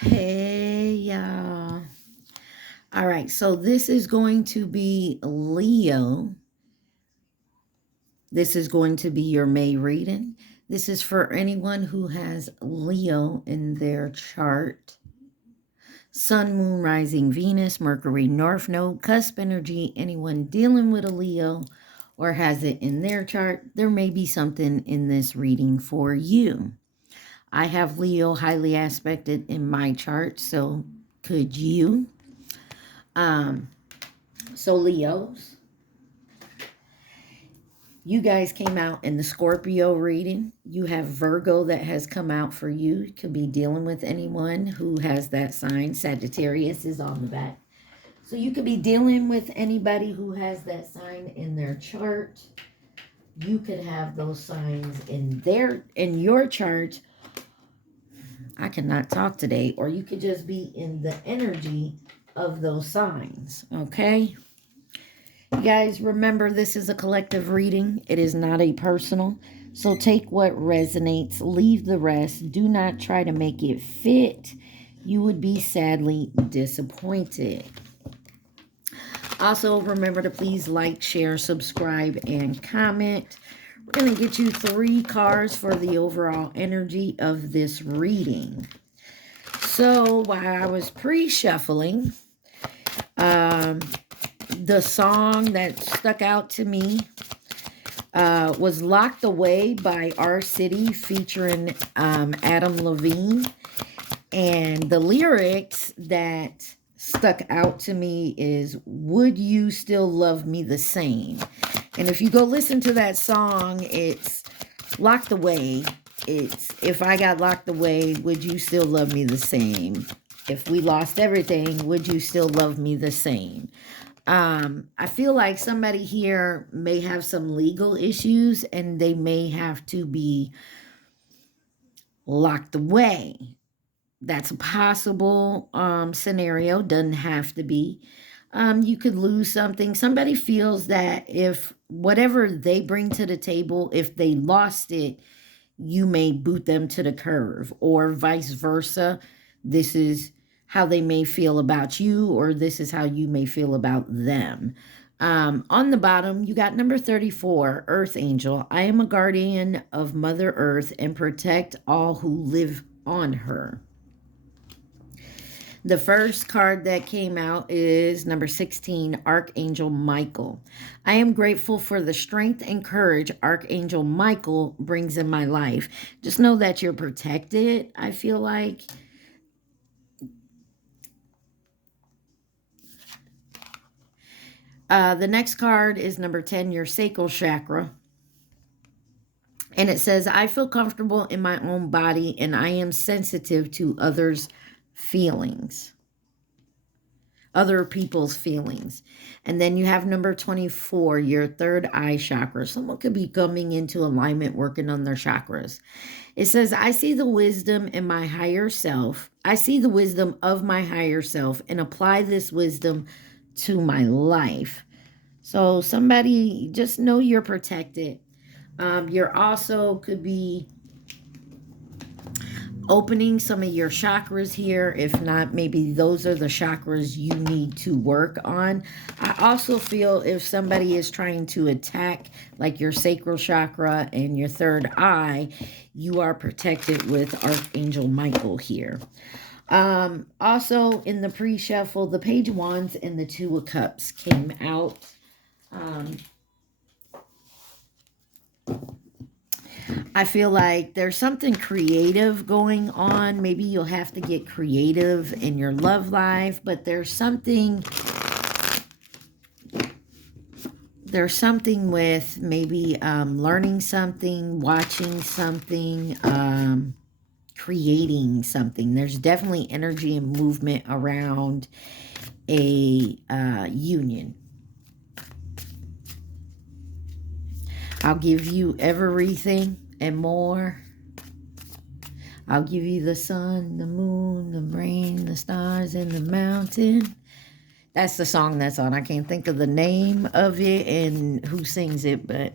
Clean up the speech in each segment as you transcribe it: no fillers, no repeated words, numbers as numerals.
Hey, y'all. All right, so this is going to be Leo. This is going to be your May reading. This is for anyone who has Leo in their chart. Sun, Moon, Rising, Venus, Mercury, North Node, cusp energy, anyone dealing with a Leo or has it in their chart, there may be something in this reading for you. I have Leo highly aspected in my chart, so could you? So Leos, you guys came out in the Scorpio reading. You have Virgo that has come out for you. You could be dealing with anyone who has that sign. Sagittarius is on the back. So you could be dealing with anybody who has that sign in their chart. You could have those signs in your chart. I cannot talk today. Or you could just be in the energy of those signs. Okay? You guys, remember this is a collective reading. It is not a personal. So take what resonates, leave the rest. Do not try to make it fit. You would be sadly disappointed. Also, remember to please like, share, subscribe, and comment. We're going to get you 3 cards for the overall energy of this reading. So while I was pre-shuffling, the song that stuck out to me was Locked Away by Our City featuring Adam Levine. And the lyrics that stuck out to me is, would you still love me the same? And if you go listen to that song, it's Locked Away. It's, if I got locked away, would you still love me the same? If we lost everything, would you still love me the same? I feel like somebody here may have some legal issues and they may have to be locked away. That's a possible scenario. Doesn't have to be. You could lose something. Somebody feels that if whatever they bring to the table, if they lost it, you may boot them to the curve, or vice versa. This is how they may feel about you, or this is how you may feel about them. On the bottom, you got number 34, Earth Angel. I am a guardian of Mother Earth and protect all who live on her. The first card that came out is number 16, Archangel Michael. I am grateful for the strength and courage Archangel Michael brings in my life. Just know that you're protected, I feel like. The next card is number 10, your sacral chakra. And it says, I feel comfortable in my own body and I am sensitive to others' feelings. Other people's feelings. And then you have number 24, your third eye chakra. Someone could be coming into alignment, working on their chakras. It says, I see the wisdom in my higher self. I see the wisdom of my higher self and apply this wisdom to my life. So somebody, just know you're protected. You're also could be opening some of your chakras here. If not, maybe those are the chakras you need to work on. I also feel if somebody is trying to attack like your sacral chakra and your third eye, you are protected with Archangel Michael here. Also in the pre-shuffle, the Page of Wands and the Two of Cups came out. I feel like there's something creative going on. Maybe you'll have to get creative in your love life, but there's something with maybe learning something, watching something, creating something. There's definitely energy and movement around a union. I'll give you everything and more. I'll give you the sun, the moon, the rain, the stars, and the mountain. That's the song that's on. I can't think of the name of it and who sings it, but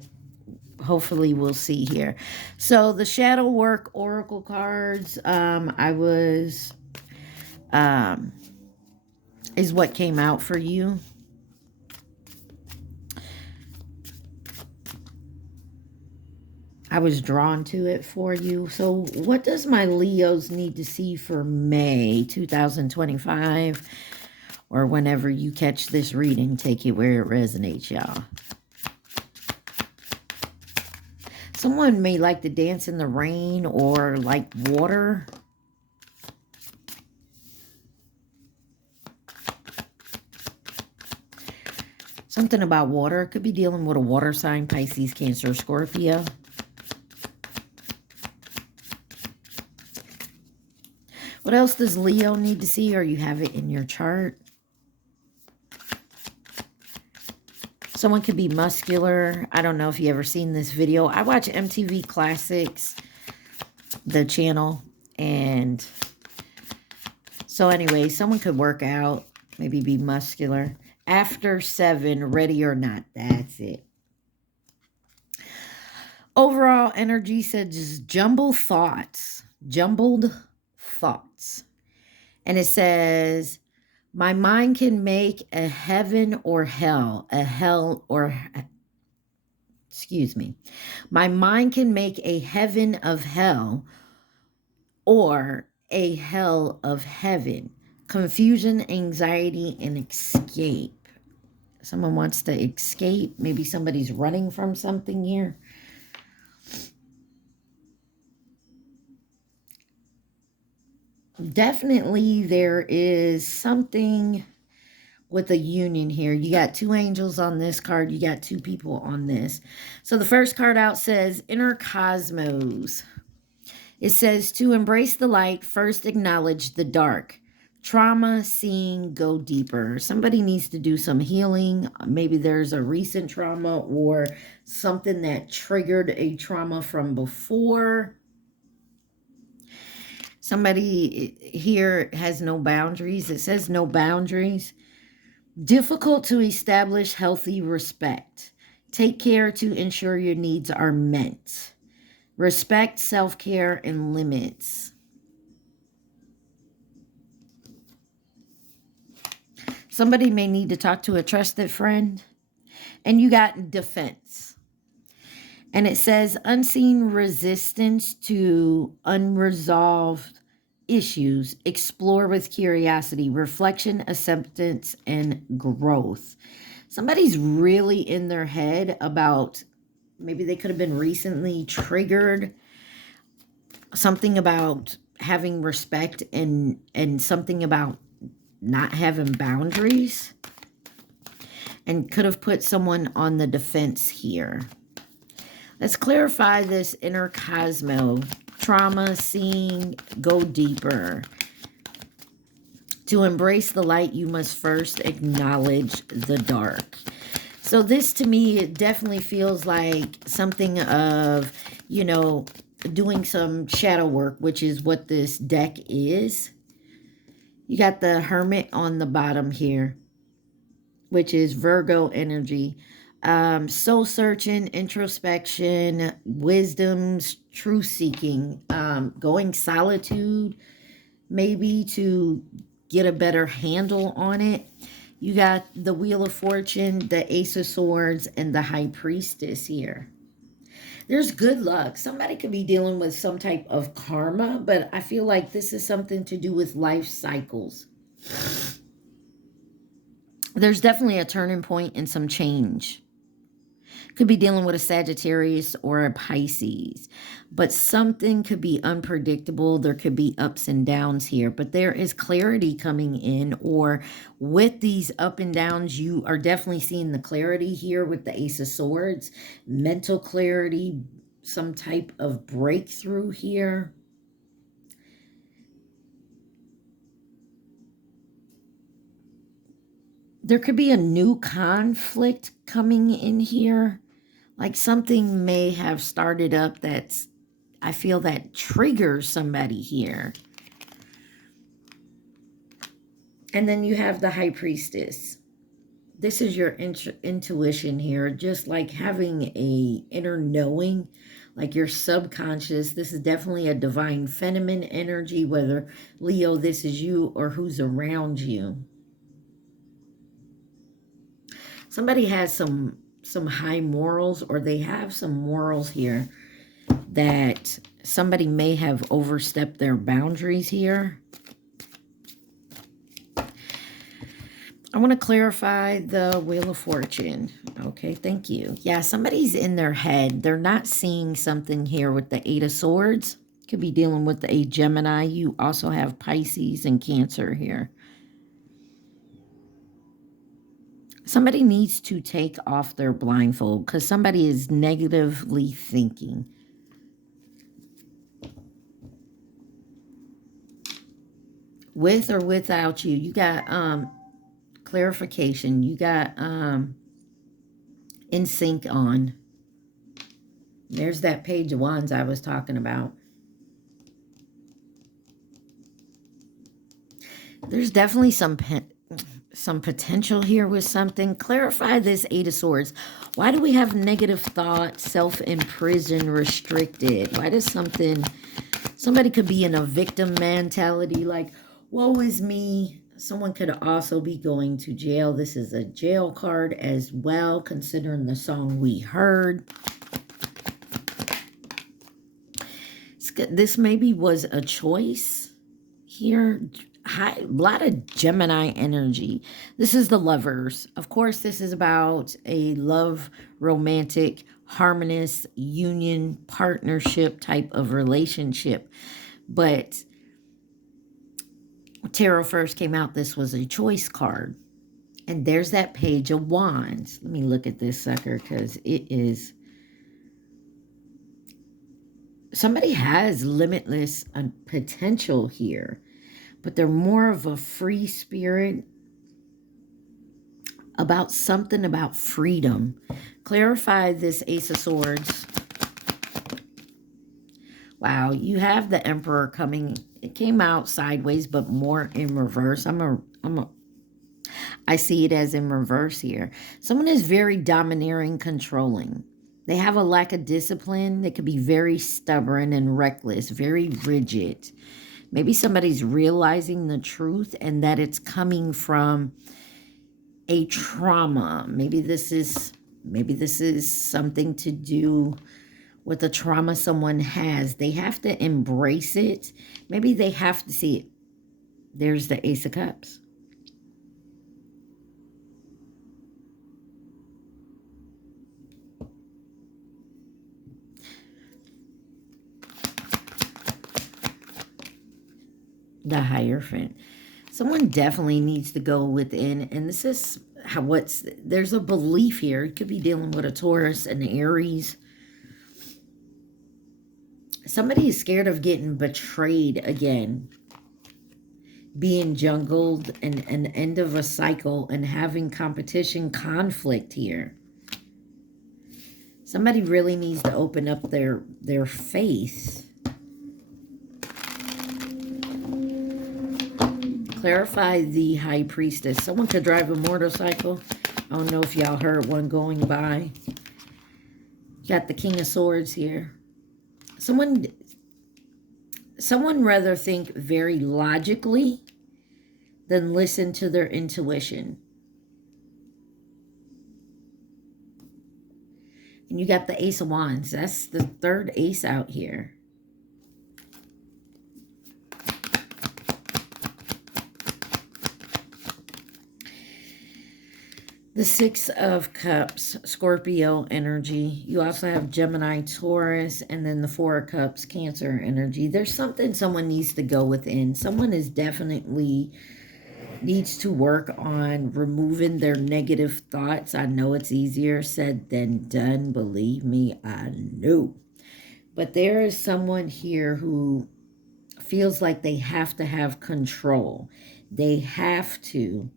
hopefully we'll see here. So the Shadow Work Oracle cards, I was is what came out for you. I was drawn to it for you. So what does my Leos need to see for May 2025? Or whenever you catch this reading, take it where it resonates, y'all. Someone may like to dance in the rain or like water. Something about water. Could be dealing with a water sign, Pisces, Cancer, Scorpio. What else does Leo need to see, or you have it in your chart? Someone could be muscular. I don't know if you ever seen this video. I watch MTV Classics, the channel. And so anyway, someone could work out, maybe be muscular. After 7, ready or not. That's it. Overall energy says jumbled thoughts. Jumbled thoughts. And it says, my mind can make a heaven or hell, excuse me. My mind can make a heaven of hell or a hell of heaven. Confusion, anxiety, and escape. Someone wants to escape. Maybe somebody's running from something here. Definitely there is something with a union here. You got 2 angels on this card. You got 2 people on this. So the first card out says Inner Cosmos. It says to embrace the light, first acknowledge the dark. Trauma, seeing, go deeper. Somebody needs to do some healing. Maybe there's a recent trauma or something that triggered a trauma from before. Somebody here has no boundaries. It says no boundaries. Difficult to establish healthy respect. Take care to ensure your needs are met. Respect, self-care, and limits. Somebody may need to talk to a trusted friend. And you got defense. And it says unseen resistance to unresolved issues. Explore with curiosity, reflection, acceptance, and growth. Somebody's really in their head about, maybe they could have been recently triggered. Something about having respect and something about not having boundaries. And could have put someone on the defense here. Let's clarify this inner cosmo. Trauma, seeing, go deeper. To embrace the light, you must first acknowledge the dark. So this to me, it definitely feels like something of, you know, doing some shadow work, which is what this deck is. You got the Hermit on the bottom here, which is Virgo energy. Soul searching, introspection, wisdoms, truth seeking, going solitude, maybe to get a better handle on it. You got the Wheel of Fortune, the Ace of Swords, and the High Priestess here. There's good luck. Somebody could be dealing with some type of karma, but I feel like this is something to do with life cycles. There's definitely a turning point and some change. Could be dealing with a Sagittarius or a Pisces. But something could be unpredictable. There could be ups and downs here. But there is clarity coming in. Or with these up and downs, you are definitely seeing the clarity here with the Ace of Swords. Mental clarity. Some type of breakthrough here. There could be a new conflict coming in here. Like something may have started up that's, I feel that triggers somebody here. And then you have the High Priestess. This is your intuition here. Just like having a inner knowing. like your subconscious. This is definitely a divine feminine energy, whether, Leo, this is you or who's around you. Somebody has some high morals, or they have some morals here that somebody may have overstepped their boundaries here. I want to clarify the Wheel of Fortune. Okay, thank you. Yeah, somebody's in their head. They're not seeing something here with the Eight of Swords. Could be dealing with a Gemini. You also have Pisces and Cancer here. Somebody needs to take off their blindfold because somebody is negatively thinking. With or without you, you got clarification. You got in sync on. There's that Page of Wands I was talking about. There's definitely some potential here with something. Clarify this Eight of Swords. Why do we have negative thoughts, self-imprisoned, restricted? Why does somebody could be in a victim mentality, like, woe is me. Someone could also be going to jail. This is a jail card as well, considering the song we heard. This maybe was a choice here. A lot of Gemini energy. This is the Lovers. Of course, this is about a love, romantic, harmonious, union, partnership type of relationship. But when Tarot first came out, this was a choice card. And there's that Page of Wands. Let me look at this sucker because it is... Somebody has limitless potential here, but they're more of a free spirit about something about freedom. Clarify this Ace of Swords. Wow, you have the Emperor coming. It came out sideways, but more in reverse. I see it as in reverse here. Someone is very domineering, controlling. They have a lack of discipline. They could be very stubborn and reckless, very rigid. Maybe somebody's realizing the truth and that it's coming from a trauma. Maybe this is something to do with the trauma someone has. They have to embrace it. Maybe they have to see it. There's the Ace of Cups. The Hierophant. Someone definitely needs to go within, and this is there's a belief here. It could be dealing with a Taurus and Aries. Somebody is scared of getting betrayed again, being jungled, and an end of a cycle, and having competition, conflict here. Somebody really needs to open up their faith. Clarify the High Priestess. Someone could drive a motorcycle. I don't know if y'all heard one going by. Got the King of Swords here. Someone rather think very logically than listen to their intuition. And you got the Ace of Wands. That's the third ace out here. The Six of Cups, Scorpio energy. You also have Gemini, Taurus, and then the Four of Cups, Cancer energy. There's something someone needs to go within. Someone is definitely needs to work on removing their negative thoughts. I know it's easier said than done. Believe me, I know. But there is someone here who feels like they have to have control. They have to.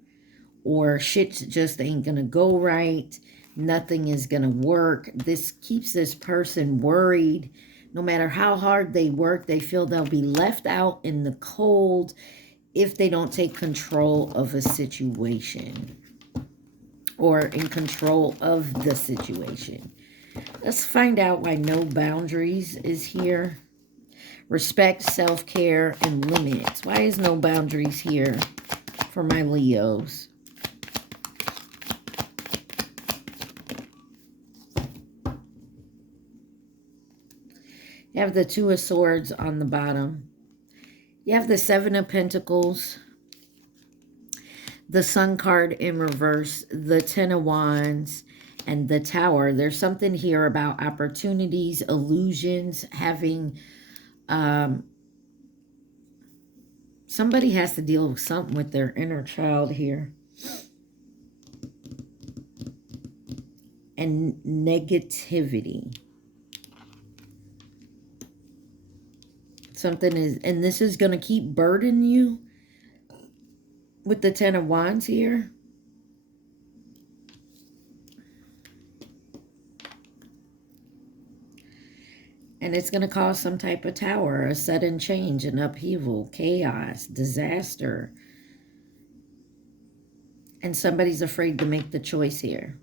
Or shit just ain't gonna go right. Nothing is gonna work. This keeps this person worried. No matter how hard they work, they feel they'll be left out in the cold if they don't take control of a situation. Or in control of the situation. Let's find out why no boundaries is here. Respect, self-care, and limits. Why is no boundaries here for my Leos? You have the Two of Swords on the bottom. You have the Seven of Pentacles, the Sun card in reverse, the Ten of Wands, and the Tower. There's something here about opportunities, illusions, having... somebody has to deal with something with their inner child here. And negativity. Something is, and this is going to keep burdening you with the Ten of Wands here. And it's going to cause some type of tower, a sudden change, an upheaval, chaos, disaster. And somebody's afraid to make the choice here.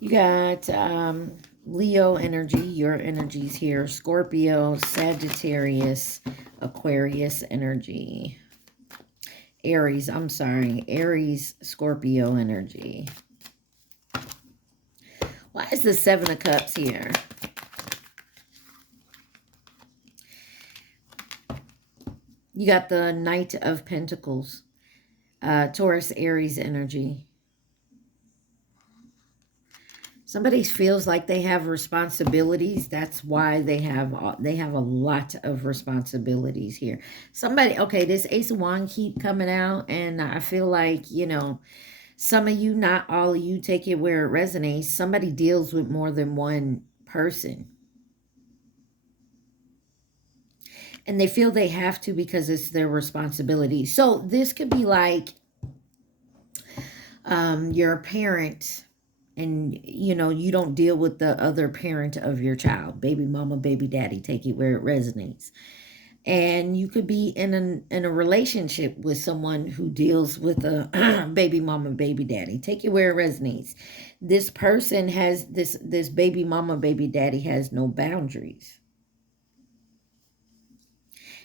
You got Leo energy, your energy's here. Scorpio, Sagittarius, Aquarius energy. Aries, I'm sorry. Aries, Scorpio energy. Why is the Seven of Cups here? You got the Knight of Pentacles. Taurus, Aries energy. Somebody feels like they have responsibilities. That's why they have a lot of responsibilities here. Somebody, okay, this Ace of Wands keep coming out, and I feel like, you know, some of you, not all of you, take it where it resonates. Somebody deals with more than one person. And they feel they have to because it's their responsibility. So this could be like your parent, and, you know, you don't deal with the other parent of your child. Baby mama, baby daddy, take it where it resonates. And you could be in a relationship with someone who deals with a baby mama, baby daddy. Take it where it resonates. This person has, this baby mama, baby daddy has no boundaries.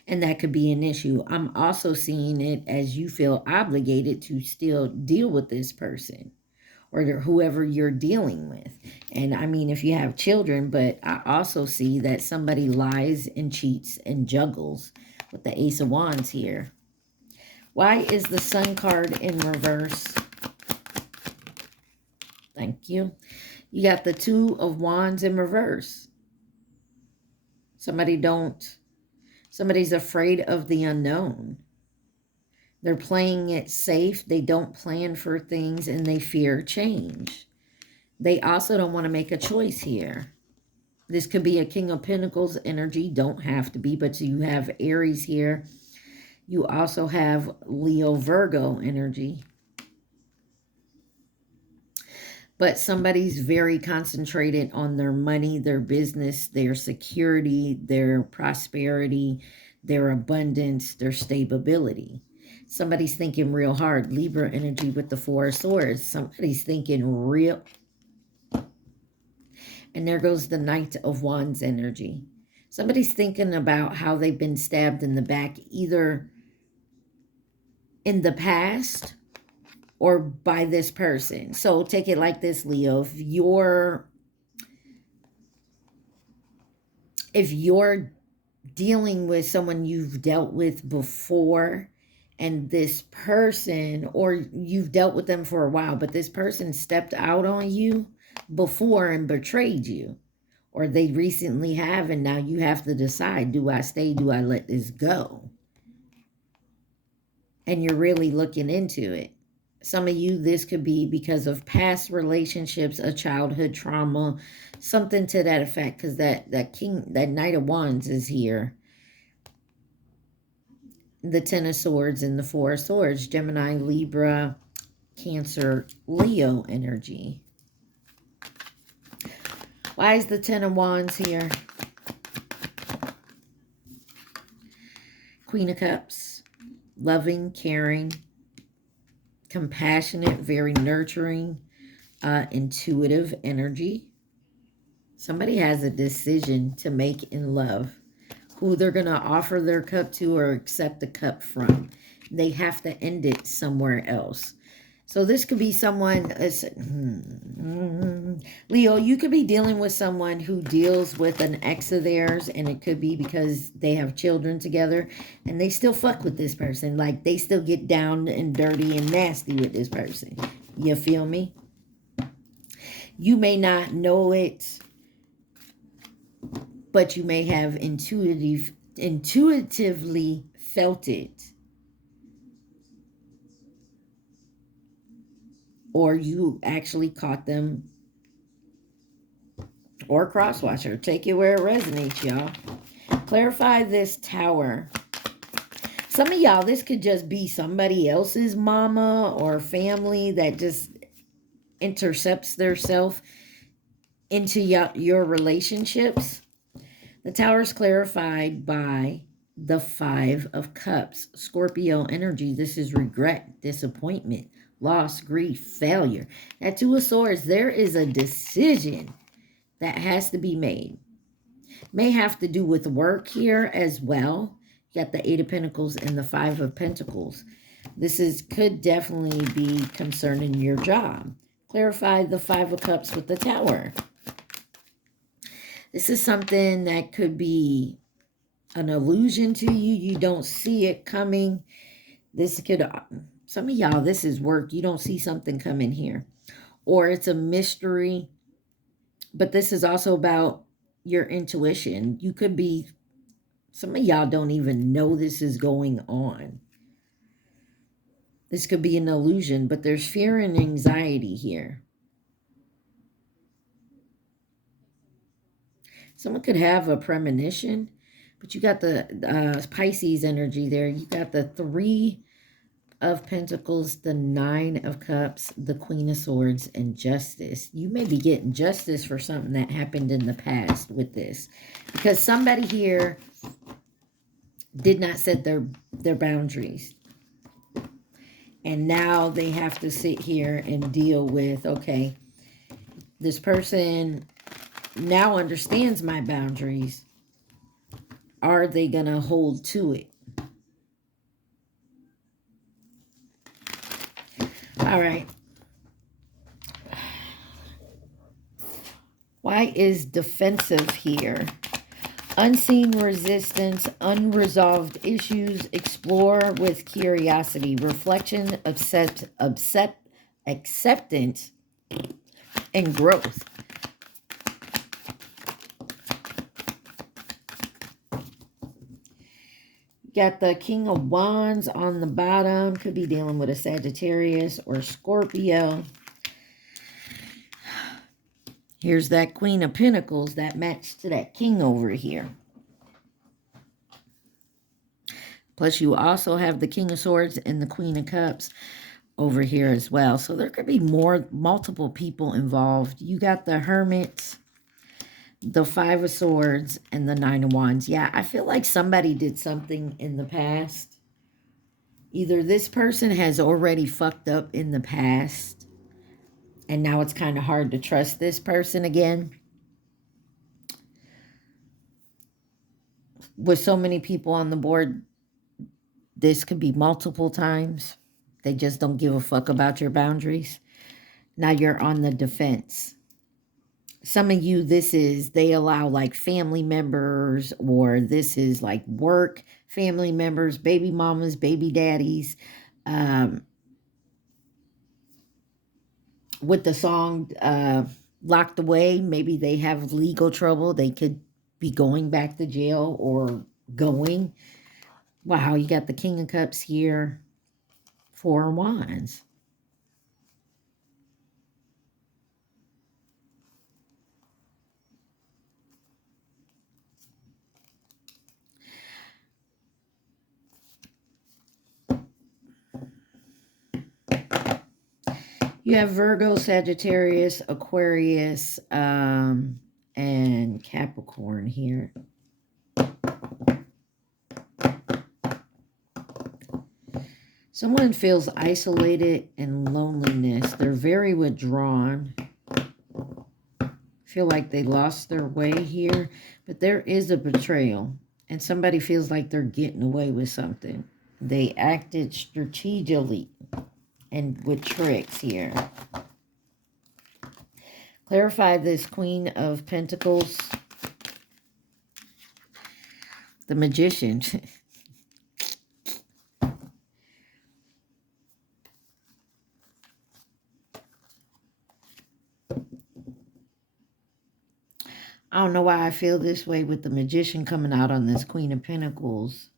And that could be an issue. I'm also seeing it as you feel obligated to still deal with this person or whoever you're dealing with. And I mean, if you have children, but I also see that somebody lies and cheats and juggles with the Ace of Wands here. Why is the Sun card in reverse? Thank you. You got the Two of Wands in reverse. Somebody's afraid of the unknown. They're playing it safe. They don't plan for things, and they fear change. They also don't want to make a choice here. This could be a King of Pentacles energy. Don't have to be, but you have Aries here. You also have Leo Virgo energy. But somebody's very concentrated on their money, their business, their security, their prosperity, their abundance, their stability. Somebody's thinking real hard. Libra energy with the Four of Swords. Somebody's thinking real. And there goes the Knight of Wands energy. Somebody's thinking about how they've been stabbed in the back, either in the past or by this person. So take it like this, Leo. If you're dealing with someone you've dealt with before, and this person, or you've dealt with them for a while, but this person stepped out on you before and betrayed you, or they recently have, and now you have to decide, do I stay, do I let this go? And you're really looking into it. Some of you, this could be because of past relationships, a childhood trauma, something to that effect, because that Knight of Wands is here. The Ten of Swords and the Four of Swords. Gemini, Libra, Cancer, Leo energy. Why is the Ten of Wands here? Queen of Cups, loving, caring, compassionate, very nurturing, intuitive energy. Somebody has a decision to make in love, who they're going to offer their cup to or accept the cup from. They have to end it somewhere else. So this could be someone, Leo, you could be dealing with someone who deals with an ex of theirs, and it could be because they have children together, and they still fuck with this person. Like, they still get down and dirty and nasty with this person. You feel me? You may not know it, but you may have intuitively felt it. Or you actually caught them, or crosswatcher. Take it where it resonates, y'all. Clarify this Tower. Some of y'all, this could just be somebody else's mama or family that just intercepts their self into your relationships. The Tower is clarified by the Five of Cups. Scorpio energy. This is regret, disappointment, loss, grief, failure. That Two of Swords, there is a decision that has to be made. May have to do with work here as well. You got the Eight of Pentacles and the Five of Pentacles. This could definitely be concerning your job. Clarify the Five of Cups with the Tower. This is something that could be an illusion to you. You don't see it coming. This could, some of y'all, this is work. You don't see something coming here. Or it's a mystery. But this is also about your intuition. You could be, some of y'all don't even know this is going on. This could be an illusion, but there's fear and anxiety here. Someone could have a premonition, but you got the Pisces energy there. You got the Three of Pentacles, the Nine of Cups, the Queen of Swords, and Justice. You may be getting justice for something that happened in the past with this. Because somebody here did not set their boundaries. And now they have to sit here and deal with, okay, this person now understands my boundaries. Are they going to hold to it? All right. Why is defensive here? Unseen resistance, unresolved issues, explore with curiosity, reflection, acceptance, and growth. Got the King of Wands on the bottom. Could be dealing with a Sagittarius or Scorpio. Here's that Queen of Pentacles that matched to that King over here. Plus, you also have the King of Swords and the Queen of Cups over here as well. So there could be multiple people involved. You got the Hermit, the Five of Swords, and the Nine of Wands. Yeah, I feel like somebody did something in the past. Either this person has already fucked up in the past, and now it's kind of hard to trust this person again. With so many people on the board, this could be multiple times. They just don't give a fuck about your boundaries. Now you're on the defense. Some of you, they allow like family members, or this is like work family members, baby mamas, baby daddies. With the song Locked Away, maybe they have legal trouble. They could be going back to jail or going. Wow, you got the King of Cups here. Four of Wands. You have Virgo, Sagittarius, Aquarius, and Capricorn here. Someone feels isolated and loneliness. They're very withdrawn. Feel like they lost their way here. But there is a betrayal. And somebody feels like they're getting away with something. They acted strategically and with tricks here. Clarify this Queen of Pentacles. The Magician. I don't know why I feel this way with the Magician coming out on this Queen of Pentacles.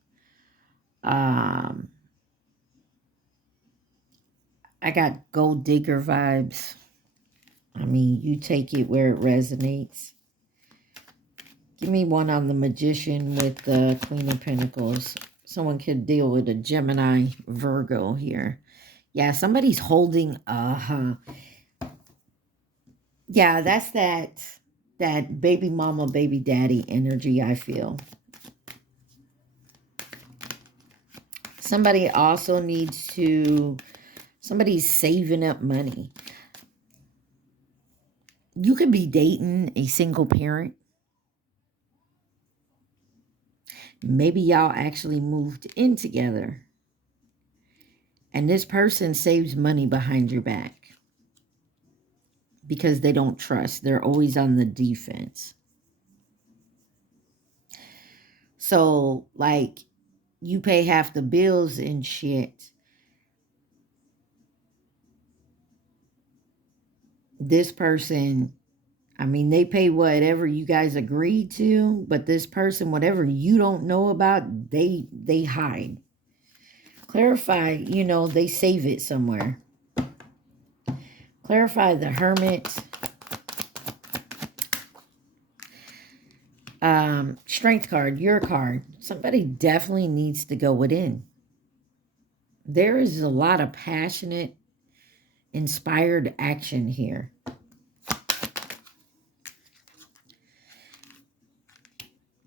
I got gold digger vibes. I mean, you take it where it resonates. Give me one on the Magician with the Queen of Pentacles. Someone could deal with a Gemini, Virgo here. Yeah, somebody's holding, yeah, that's that baby mama, baby daddy energy, I feel. Somebody also needs to, somebody's saving up money. You could be dating a single parent. Maybe y'all actually moved in together. And this person saves money behind your back. Because they don't trust. They're always on the defense. So, like, you pay half the bills and shit. This person, I mean, they pay whatever you guys agreed to, but this person, whatever you don't know about, they hide. Clarify, you know, they save it somewhere. Clarify the Hermit. Strength card, your card. Somebody definitely needs to go within. There is a lot of passionate, inspired action here.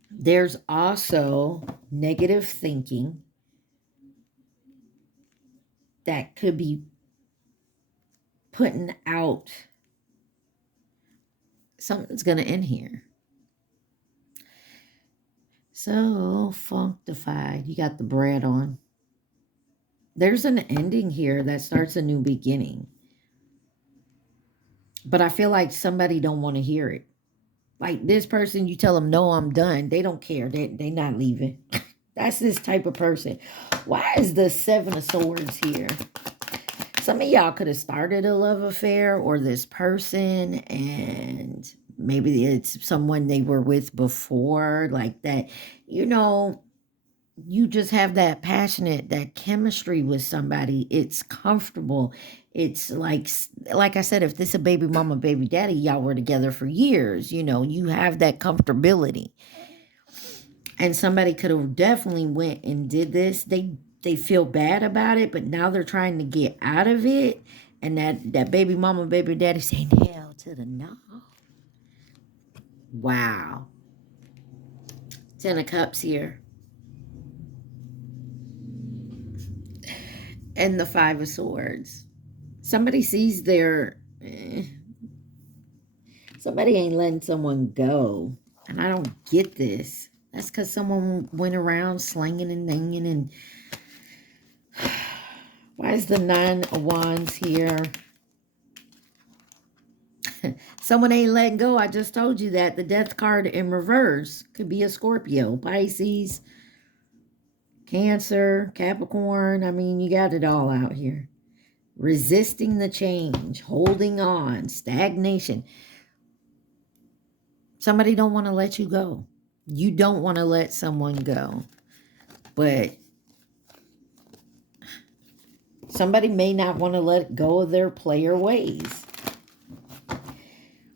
There's also negative thinking that could be putting out. Something's going to end here. So, functified. You got the bread on. There's an ending here that starts a new beginning. But I feel like somebody don't want to hear it. Like this person, you tell them, no, I'm done. They don't care. They not leaving. That's this type of person. Why is the Seven of Swords here? Some of y'all could have started a love affair or this person, and maybe it's someone they were with before, like that. You know, you just have that passionate, that chemistry with somebody. It's comfortable. It's like I said, if this is a baby mama, baby daddy, y'all were together for years. You know, you have that comfortability. And somebody could have definitely went and did this. They feel bad about it, but now they're trying to get out of it. And that baby mama, baby daddy saying, hell to the no. Wow. 10 of Cups here. And the Five of Swords. Somebody sees their... somebody ain't letting someone go. And I don't get this. That's because someone went around slinging and dinging and... Why is the Nine of Wands here? Someone ain't letting go. I just told you that. The Death card in reverse could be a Scorpio, Pisces, Cancer, Capricorn. I mean, you got it all out here. Resisting the change, holding on, stagnation. Somebody don't want to let you go. You don't want to let someone go. But somebody may not want to let go of their player ways.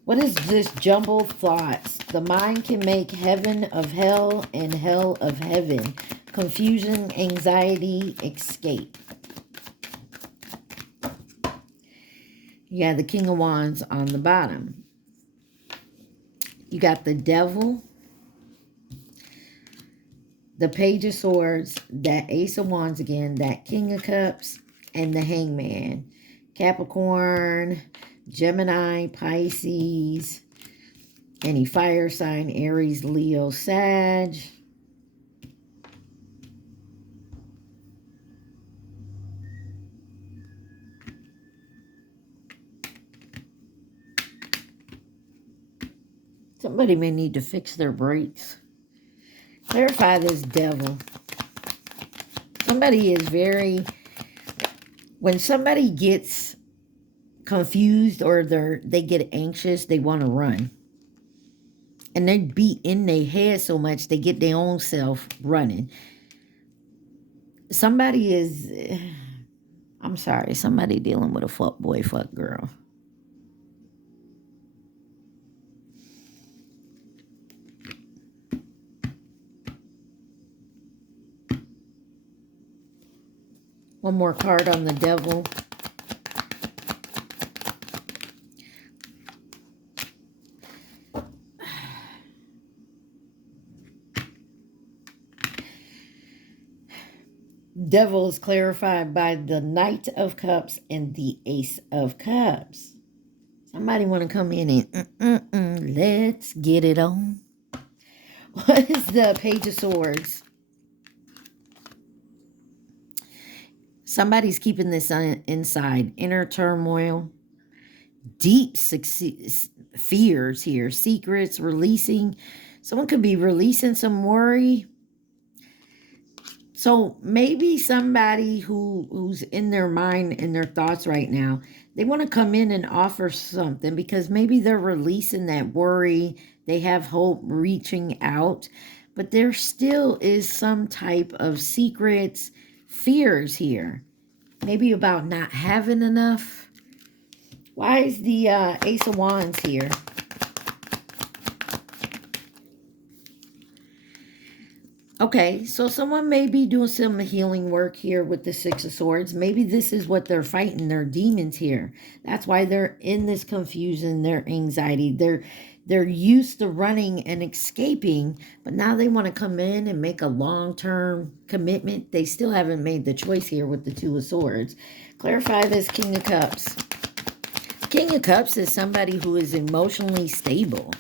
What is this jumbled thoughts? The mind can make heaven of hell and hell of heaven. Confusion, anxiety, escape. Yeah, the King of Wands on the bottom. You got the Devil. the Page of Swords, that Ace of Wands again, that King of Cups, and the Hangman. Capricorn, Gemini, Pisces, any fire sign, Aries, Leo, Sag. Somebody may need to fix their brakes. Clarify this Devil. Somebody is very... When somebody gets confused or they get anxious, they want to run. And they beat in their head so much, they get their own self running. Somebody is... I'm sorry. Somebody dealing with a fuck boy, fuck girl. One more card on the Devil. Devil is clarified by the Knight of Cups and the Ace of Cups. Somebody want to come in and let's get it on. What is the Page of Swords? Somebody's keeping this inside. Inner turmoil. Deep fears here. Secrets. Releasing. Someone could be releasing some worry. So maybe somebody who's in their mind, in their thoughts right now, they want to come in and offer something because maybe they're releasing that worry. They have hope, reaching out. But there still is some type of secrets, fears here. Maybe about not having enough. Why is the Ace of Wands here? Okay, so someone may be doing some healing work here with the Six of Swords. Maybe this is what they're fighting, their demons here. That's why they're in this confusion, their anxiety. They're used to running and escaping, but now they want to come in and make a long-term commitment. They still haven't made the choice here with the Two of Swords. Clarify this King of Cups. King of Cups is somebody who is emotionally stable.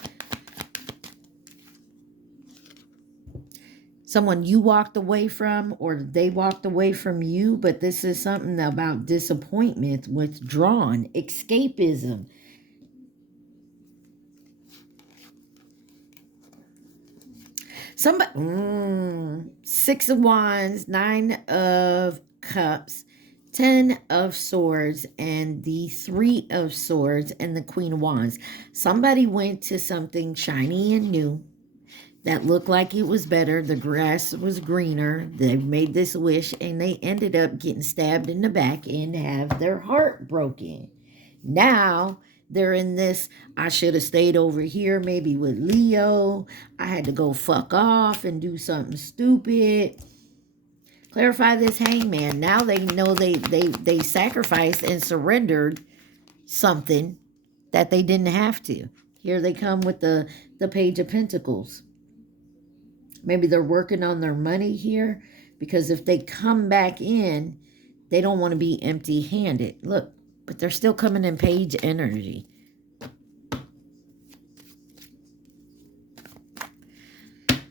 Someone you walked away from or they walked away from you, but this is something about disappointment, withdrawn, escapism. Somebody, Six of Wands, Nine of Cups, 10 of Swords, and the Three of Swords, and the Queen of Wands. Somebody went to something shiny and new that looked like it was better. The grass was greener. They made this wish, and they ended up getting stabbed in the back and have their heart broken. Now they're in this, I should have stayed over here maybe with Leo. I had to go fuck off and do something stupid. Clarify this Hangman. Now they know they sacrificed and surrendered something that they didn't have to. Here they come with the Page of Pentacles. Maybe they're working on their money here, because if they come back in, they don't want to be empty-handed. Look, but they're still coming in Page energy.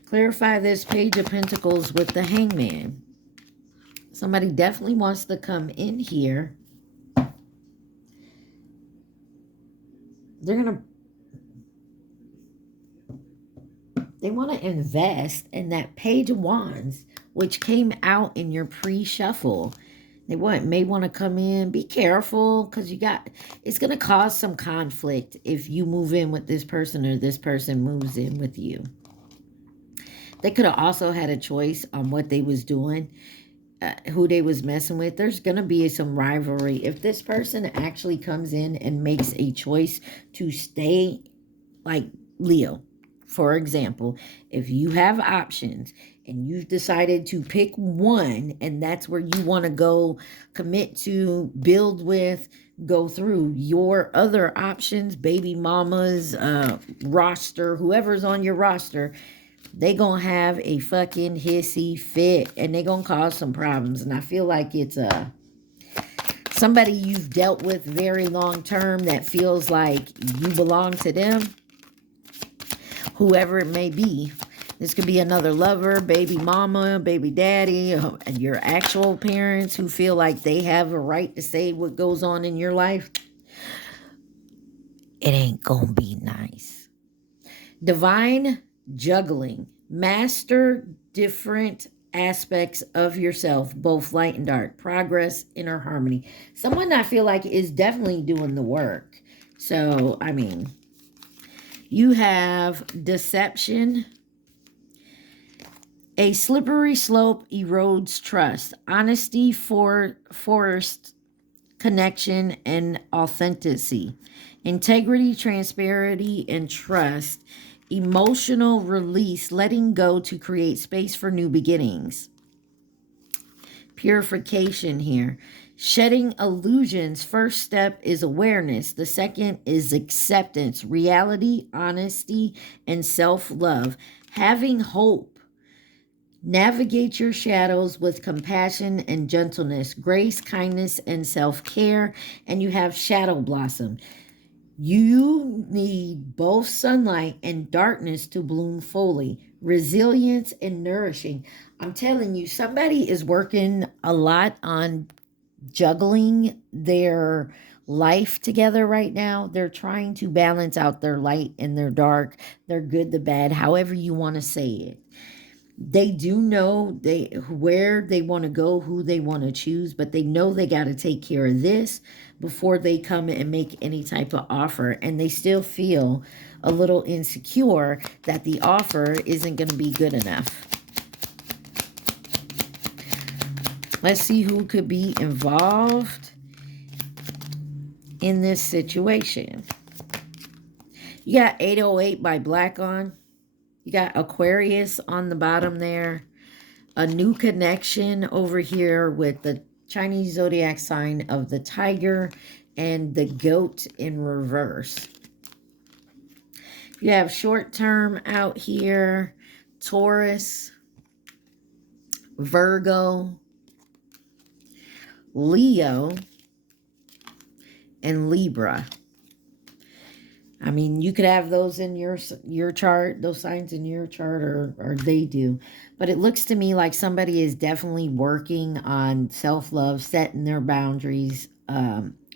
Clarify this Page of Pentacles with the Hangman. Somebody definitely wants to come in here. They want to invest in that Page of Wands, which came out in your pre-shuffle. They may want to come in. Be careful, because it's going to cause some conflict if you move in with this person or this person moves in with you. They could have also had a choice on what they was doing, who they was messing with. There's going to be some rivalry. If this person actually comes in and makes a choice to stay, like Leo, for example, if you have options and you've decided to pick one and that's where you want to go, commit to, build with, go through, your other options, baby mamas, roster, whoever's on your roster, They gonna have a fucking hissy fit, and they gonna cause some problems. And I feel like it's somebody you've dealt with very long term that feels like you belong to them, whoever it may be. This could be another lover, baby mama, baby daddy, and your actual parents who feel like they have a right to say what goes on in your life. It ain't gonna be nice. Divine juggling. Master different aspects of yourself, both light and dark. Progress, inner harmony. Someone I feel like is definitely doing the work. So, I mean, you have deception. A slippery slope erodes trust. Honesty forced connection and authenticity. Integrity, transparency, and trust. Emotional release, letting go to create space for new beginnings. Purification here. Shedding illusions. First step is awareness. The second is acceptance, reality, honesty, and self-love. Having hope. Navigate your shadows with compassion and gentleness, grace, kindness, and self-care. And you have shadow blossom. You need both sunlight and darkness to bloom fully. Resilience and nourishing. I'm telling you, somebody is working a lot on juggling their life together right now. They're trying to balance out their light and their dark, their good, the bad, however you want to say it. They do know where they want to go, who they want to choose, but they know they got to take care of this before they come and make any type of offer. And they still feel a little insecure that the offer isn't going to be good enough. Let's see who could be involved in this situation. You got 808 by Black on. You got Aquarius on the bottom there. A new connection over here with the Chinese zodiac sign of the tiger and the goat in reverse. You have short term out here. Taurus, Virgo, Leo, and Libra. I mean, you could have those in your chart, those signs in your chart, or they do. But it looks to me like somebody is definitely working on self-love, setting their boundaries,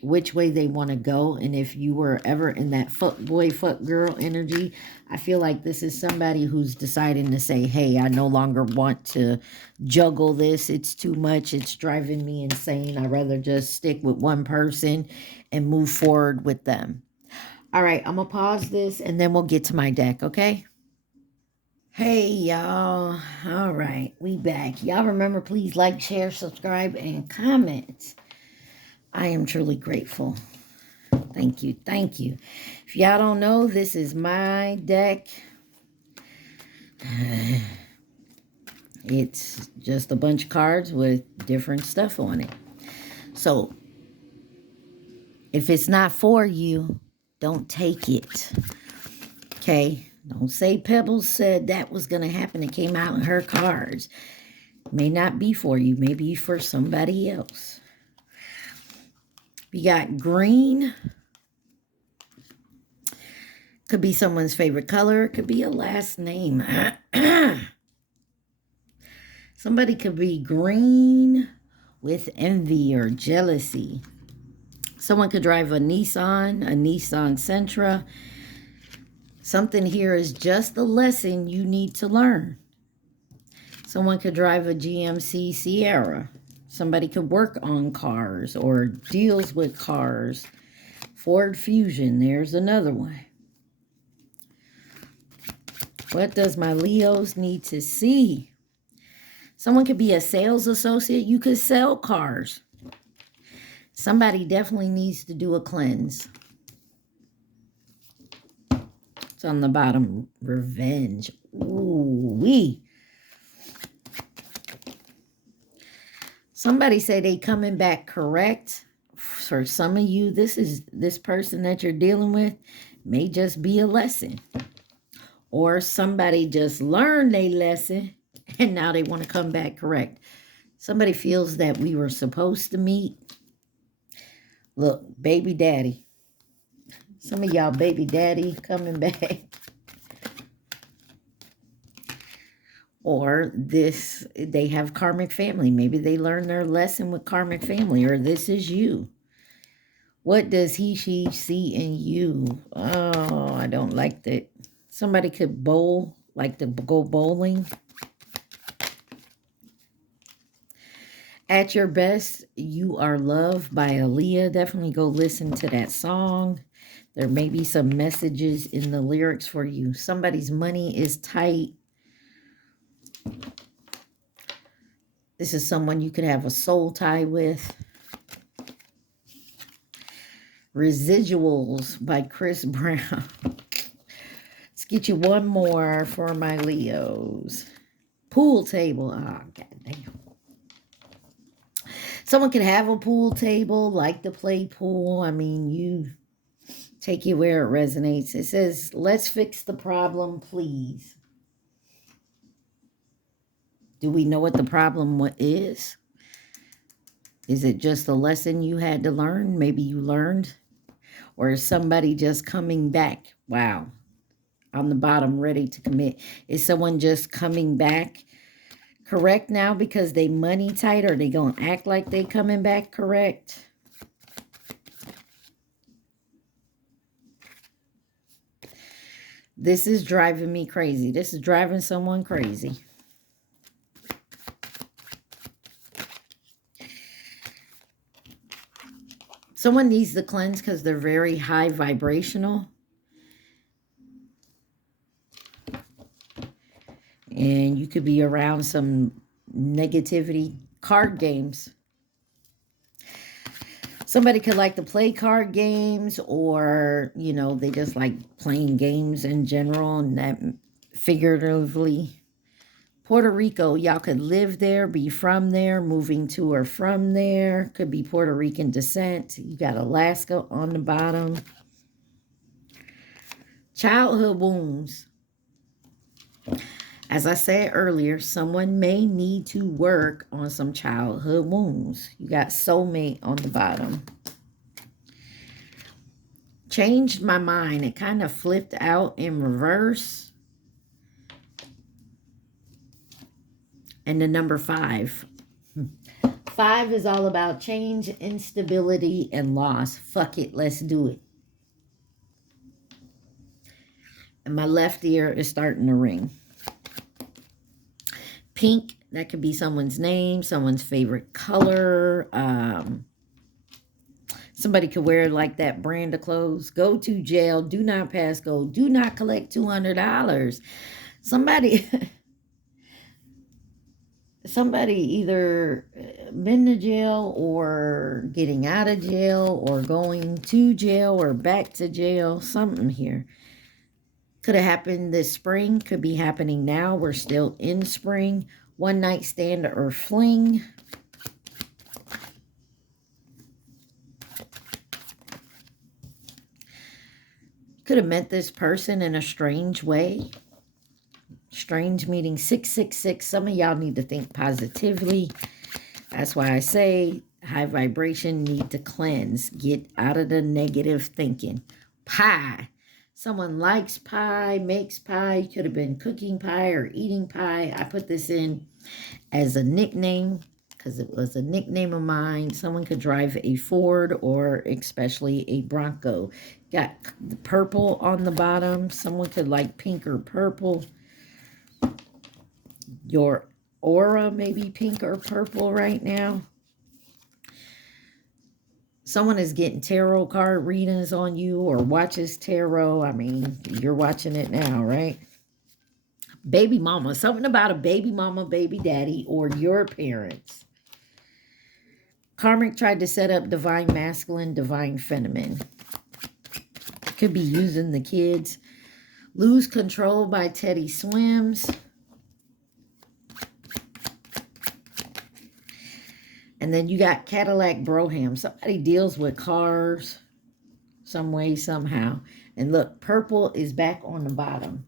which way they want to go. And if you were ever in that fuck boy, fuck girl energy, I feel like this is somebody who's deciding to say, hey, I no longer want to juggle this. It's too much. It's driving me insane. I'd rather just stick with one person and move forward with them. All right, I'm going to pause this and then we'll get to my deck, okay? Hey, y'all. All right, we back. Y'all remember, please like, share, subscribe, and comment. I am truly grateful. Thank you. Thank you. If y'all don't know, this is my deck. It's just a bunch of cards with different stuff on it. So, if it's not for you, don't take it. Okay? Don't say Pebbles said that was going to happen. It came out in her cards. May not be for you. Maybe for somebody else. We got green. Could be someone's favorite color. Could be a last name. Somebody could be green with envy or jealousy. Someone could drive a Nissan Sentra. Something here is just the lesson you need to learn. Someone could drive a GMC Sierra. Somebody could work on cars or deals with cars. Ford Fusion, there's another one. What does my Leos need to see? Someone could be a sales associate. You could sell cars. Somebody definitely needs to do a cleanse. It's on the bottom. Revenge. Ooh-wee. Somebody say they coming back correct. For some of you, this person that you're dealing with may just be a lesson. Or somebody just learned a lesson and now they want to come back correct. Somebody feels that we were supposed to meet. Look, baby daddy. Some of y'all baby daddy coming back. Or this, they have karmic family. Maybe they learned their lesson with karmic family. Or this is you. What does he, she see in you? Oh, I don't like that. Somebody could bowl, like to go bowling. At Your Best, You Are Loved by Aaliyah. Definitely go listen to that song. There may be some messages in the lyrics for you. Somebody's money is tight. This is someone you could have a soul tie with. Residuals by Chris Brown. Let's get you one more for my Leos. Pool table. Oh, goddamn. Someone could have a pool table, like to play pool. I mean, you take it where it resonates. It says, let's fix the problem, please. Do we know what the problem is? Is it just a lesson you had to learn? Maybe you learned. Or is somebody just coming back? Wow. On the bottom, ready to commit. Is someone just coming back correct now because they money tight? Or they going to act like they coming back correct? This is driving me crazy. This is driving someone crazy. Someone needs to cleanse because they're very high vibrational. And you could be around some negativity. Card games. Somebody could like to play card games, or, you know, they just like playing games in general, and that figuratively. Puerto Rico, y'all could live there, be from there, moving to or from there. Could be Puerto Rican descent. You got Alaska on the bottom. Childhood wounds. As I said earlier, someone may need to work on some childhood wounds. You got soulmate on the bottom. Changed my mind. It kind of flipped out in reverse. And the number 5. 5 is all about change, instability, and loss. Fuck it, let's do it. And my left ear is starting to ring. Pink, that could be someone's name, someone's favorite color. Somebody could wear like that brand of clothes. Go to jail, do not pass go, do not collect $200. Somebody... Somebody either been to jail or getting out of jail or going to jail or back to jail. Something here. Could have happened this spring. Could be happening now. We're still in spring. One night stand or fling. Could have met this person in a strange way. Strange meeting. 666. Some of y'all need to think positively. That's why I say high vibration, need to cleanse. Get out of the negative thinking. Pie. Someone likes pie, makes pie. Could have been cooking pie or eating pie. I put this in as a nickname because it was a nickname of mine. Someone could drive a Ford or especially a Bronco. Got the purple on the bottom. Someone could like pink or purple. Your aura may be pink or purple right now. Someone is getting tarot card readings on you or watches tarot. I mean, you're watching it now, right? Baby mama. Something about a baby mama, baby daddy, or your parents. Karmic tried to set up divine masculine, divine feminine. Could be using the kids. Lose Control by Teddy Swims. And then you got Cadillac Broham. Somebody deals with cars some way, somehow. And look, purple is back on the bottom.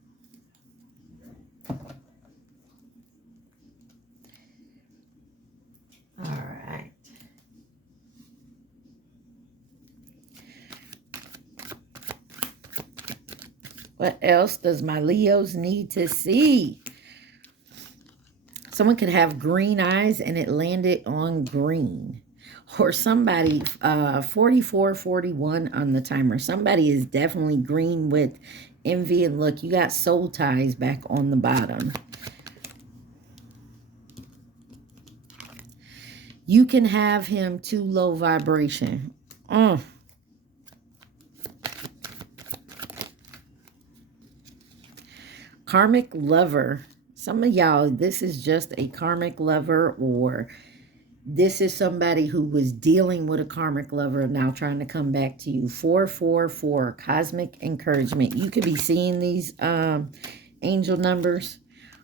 What else does my Leos need to see? Someone could have green eyes and it landed on green. Or somebody, 4441 on the timer. Somebody is definitely green with envy. And look, you got soul ties back on the bottom. You can have him too low vibration. Karmic lover. Some of y'all, this is just a karmic lover, or this is somebody who was dealing with a karmic lover now trying to come back to you. 444, cosmic encouragement. You could be seeing these angel numbers.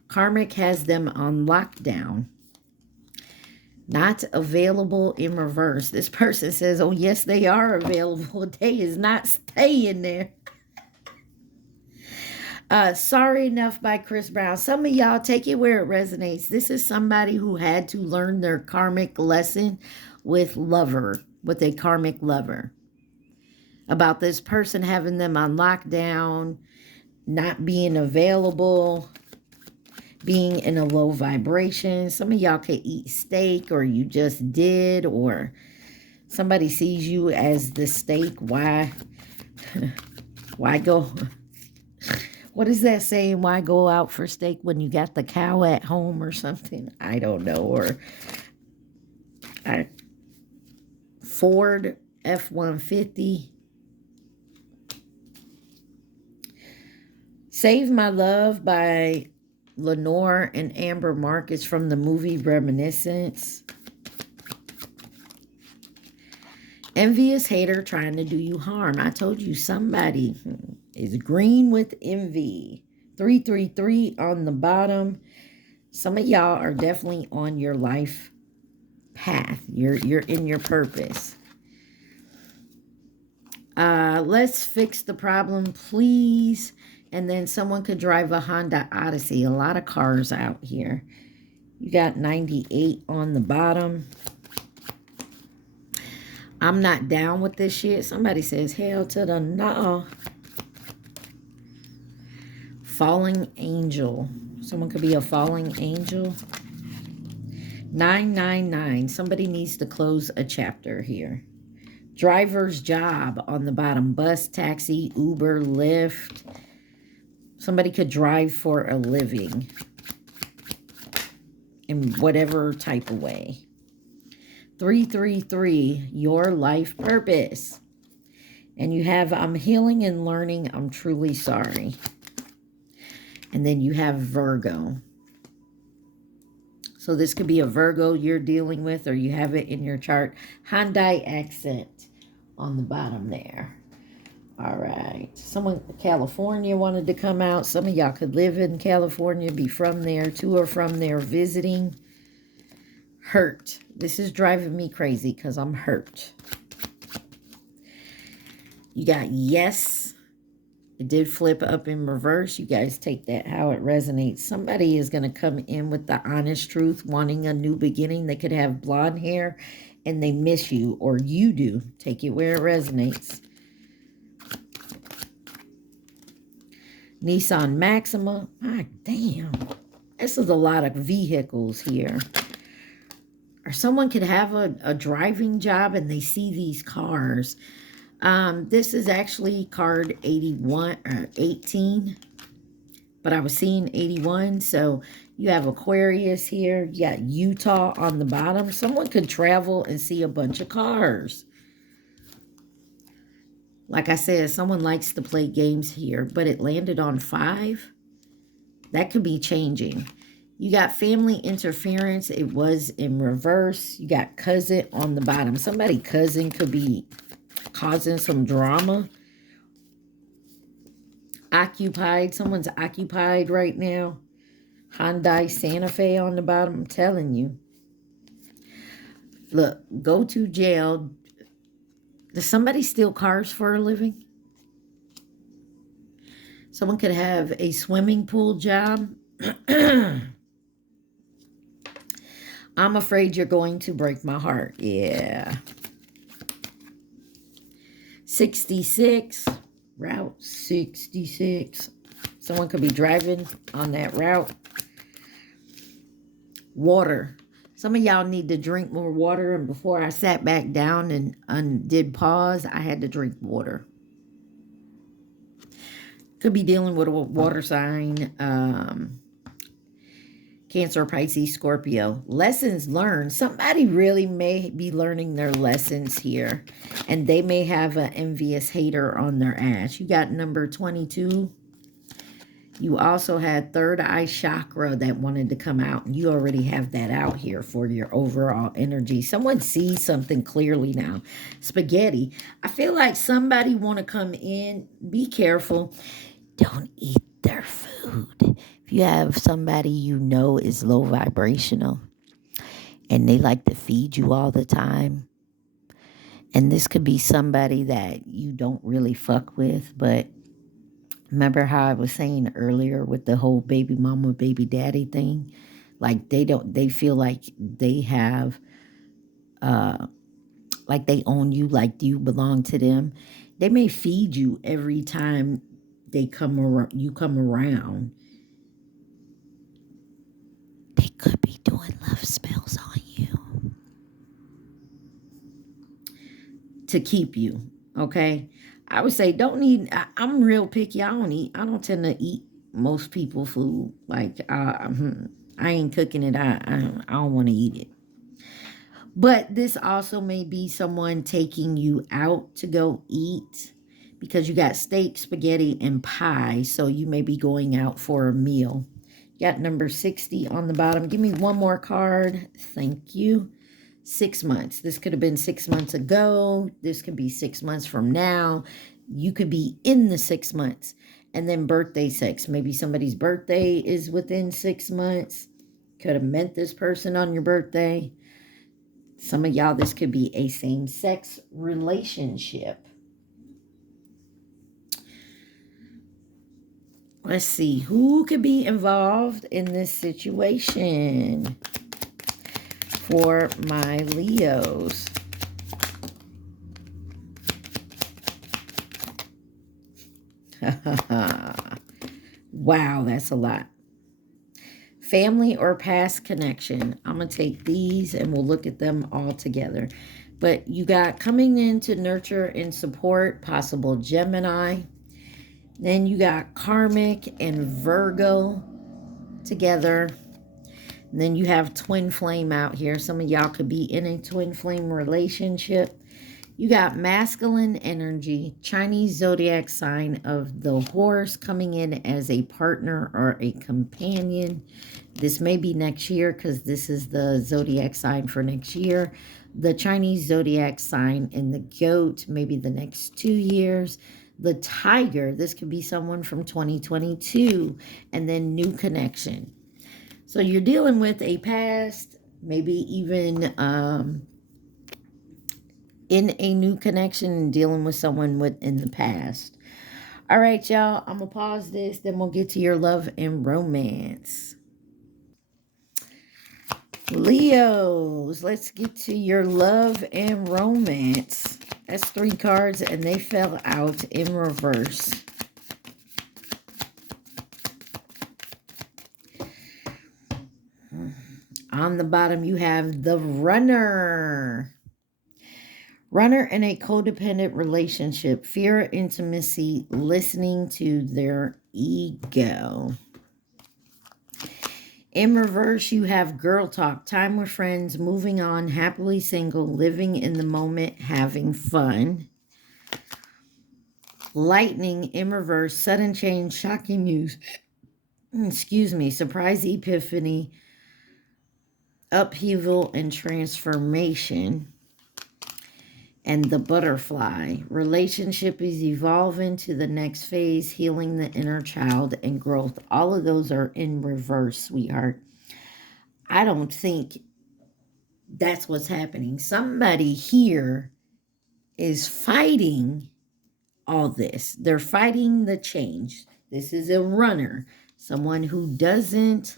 Karmic has them on lockdown. Not available in reverse. This person says, oh, yes, they are available. They is not staying there. Sorry Enough by Chris Brown. Some of y'all, take it where it resonates. This is somebody who had to learn their karmic lesson with a karmic lover. About this person having them on lockdown, not being available, being in a low vibration. Some of y'all could eat steak, or you just did, or somebody sees you as the steak. Why go... What is that saying? Why go out for steak when you got the cow at home or something? I don't know. Or Ford F-150. Save My Love by Lenore and Amber Marcus from the movie Reminiscence. Envious hater trying to do you harm. I told you somebody is green with envy. 333 on the bottom. Some of y'all are definitely on your life path. You're in your purpose. Let's fix the problem, please. And then someone could drive a Honda Odyssey. A lot of cars out here. You got 98 on the bottom. I'm not down with this shit. Somebody says, hell to the no. Falling angel. Someone could be a falling angel. 999. Somebody needs to close a chapter here. Driver's job on the bottom. Bus, taxi, Uber, Lyft. Somebody could drive for a living. In whatever type of way. 333, your life purpose. And you have, I'm healing and learning, I'm truly sorry. And then you have Virgo. So this could be a Virgo you're dealing with, or you have it in your chart. Hyundai accent on the bottom there. All right. Someone, California wanted to come out. Some of y'all could live in California, be from there, to or from there, visiting. Hurt. This is driving me crazy because I'm hurt. You got yes. It did flip up in reverse. You guys take that how it resonates. Somebody is going to come in with the honest truth, wanting a new beginning. They could have blonde hair and they miss you, or you do. Take it where it resonates. Nissan Maxima. Ah, damn. This is a lot of vehicles here. Or someone could have a driving job and they see these cars. This is actually card 81 or 18. But I was seeing 81. So you have Aquarius here. You got Utah on the bottom. Someone could travel and see a bunch of cars. Like I said, someone likes to play games here. But it landed on 5. That could be changing. You got family interference. It was in reverse. You got cousin on the bottom. Somebody cousin could be causing some drama. Occupied. Someone's occupied right now. Hyundai Santa Fe on the bottom. I'm telling you. Look, go to jail. Does somebody steal cars for a living? Someone could have a swimming pool job. I'm afraid you're going to break my heart. Yeah. 66. Route 66. Someone could be driving on that route. Water. Some of y'all need to drink more water. And before I sat back down and did pause, I had to drink water. Could be dealing with a water sign. Cancer, Pisces, Scorpio. Lessons learned. Somebody really may be learning their lessons here. And they may have an envious hater on their ass. You got number 22. You also had third eye chakra that wanted to come out. You already have that out here for your overall energy. Someone sees something clearly now. Spaghetti. I feel like somebody want to come in. Be careful. Don't eat their food. If you have somebody you know is low vibrational and they like to feed you all the time, and this could be somebody that you don't really fuck with, but remember how I was saying earlier with the whole baby mama, baby daddy thing? Like they feel like they have, like they own you, like you belong to them. They may feed you every time they come around, you come around. They could be doing love spells on you to keep you, okay? I would say don't eat. I'm real picky. I don't tend to eat most people food. Like, I ain't cooking it. I don't want to eat it. But this also may be someone taking you out to go eat because you got steak, spaghetti, and pie. So you may be going out for a meal. You got number 60 on the bottom. Give me one more card. Thank you. 6 months. This could have been 6 months ago. This could be 6 months from now. You could be in the 6 months. And then birthday sex. Maybe somebody's birthday is within 6 months. Could have met this person on your birthday. Some of y'all, this could be a same-sex relationship. Let's see. Who could be involved in this situation? For my Leos. Wow, that's a lot. Family or past connection. I'm going to take these and we'll look at them all together. But you got coming in to nurture and support, possible Gemini. Then you got karmic and Virgo together. And then you have twin flame out here. Some of y'all could be in a twin flame relationship. You got masculine energy, Chinese zodiac sign of the horse coming in as a partner or a companion. This may be next year because this is the zodiac sign for next year. The Chinese zodiac sign in the goat, maybe the next 2 years. The tiger, this could be someone from 2022. And then new connection. So you're dealing with a past, maybe even in a new connection and dealing with someone in the past. All right, y'all. I'm going to pause this. Then we'll get to your love and romance. Leos, let's get to your love and romance. That's 3 cards and they fell out in reverse. On the bottom, you have the runner. Runner in a codependent relationship. Fear of intimacy, listening to their ego. In reverse, you have girl talk. Time with friends, moving on, happily single, living in the moment, having fun. Lightning in reverse, sudden change, shocking news. Excuse me, surprise epiphany, upheaval and transformation. And the butterfly. Relationship is evolving to the next phase, healing the inner child and growth. All of those are in reverse, sweetheart. I don't think that's what's happening. Somebody here is fighting all this. They're fighting the change. This is a runner. Someone who doesn't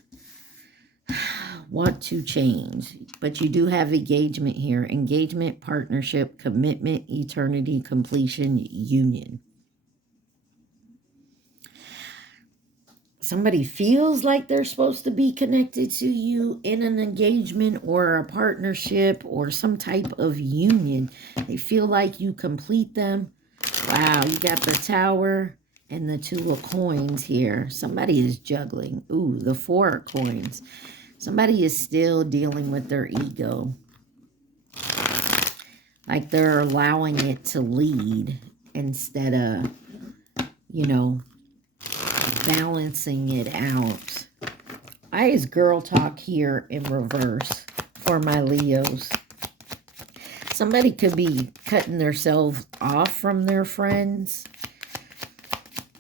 want to change. But you do have engagement here. Engagement, partnership, commitment, eternity, completion, union. Somebody feels like they're supposed to be connected to you in an engagement or a partnership or some type of union. They feel like you complete them. Wow, you got the Tower and the Two of Coins here. Somebody is juggling. Ooh, the Four of Coins. Somebody is still dealing with their ego. Like they're allowing it to lead instead of, you know, balancing it out. Why is girl talk here in reverse for my Leos? Somebody could be cutting themselves off from their friends.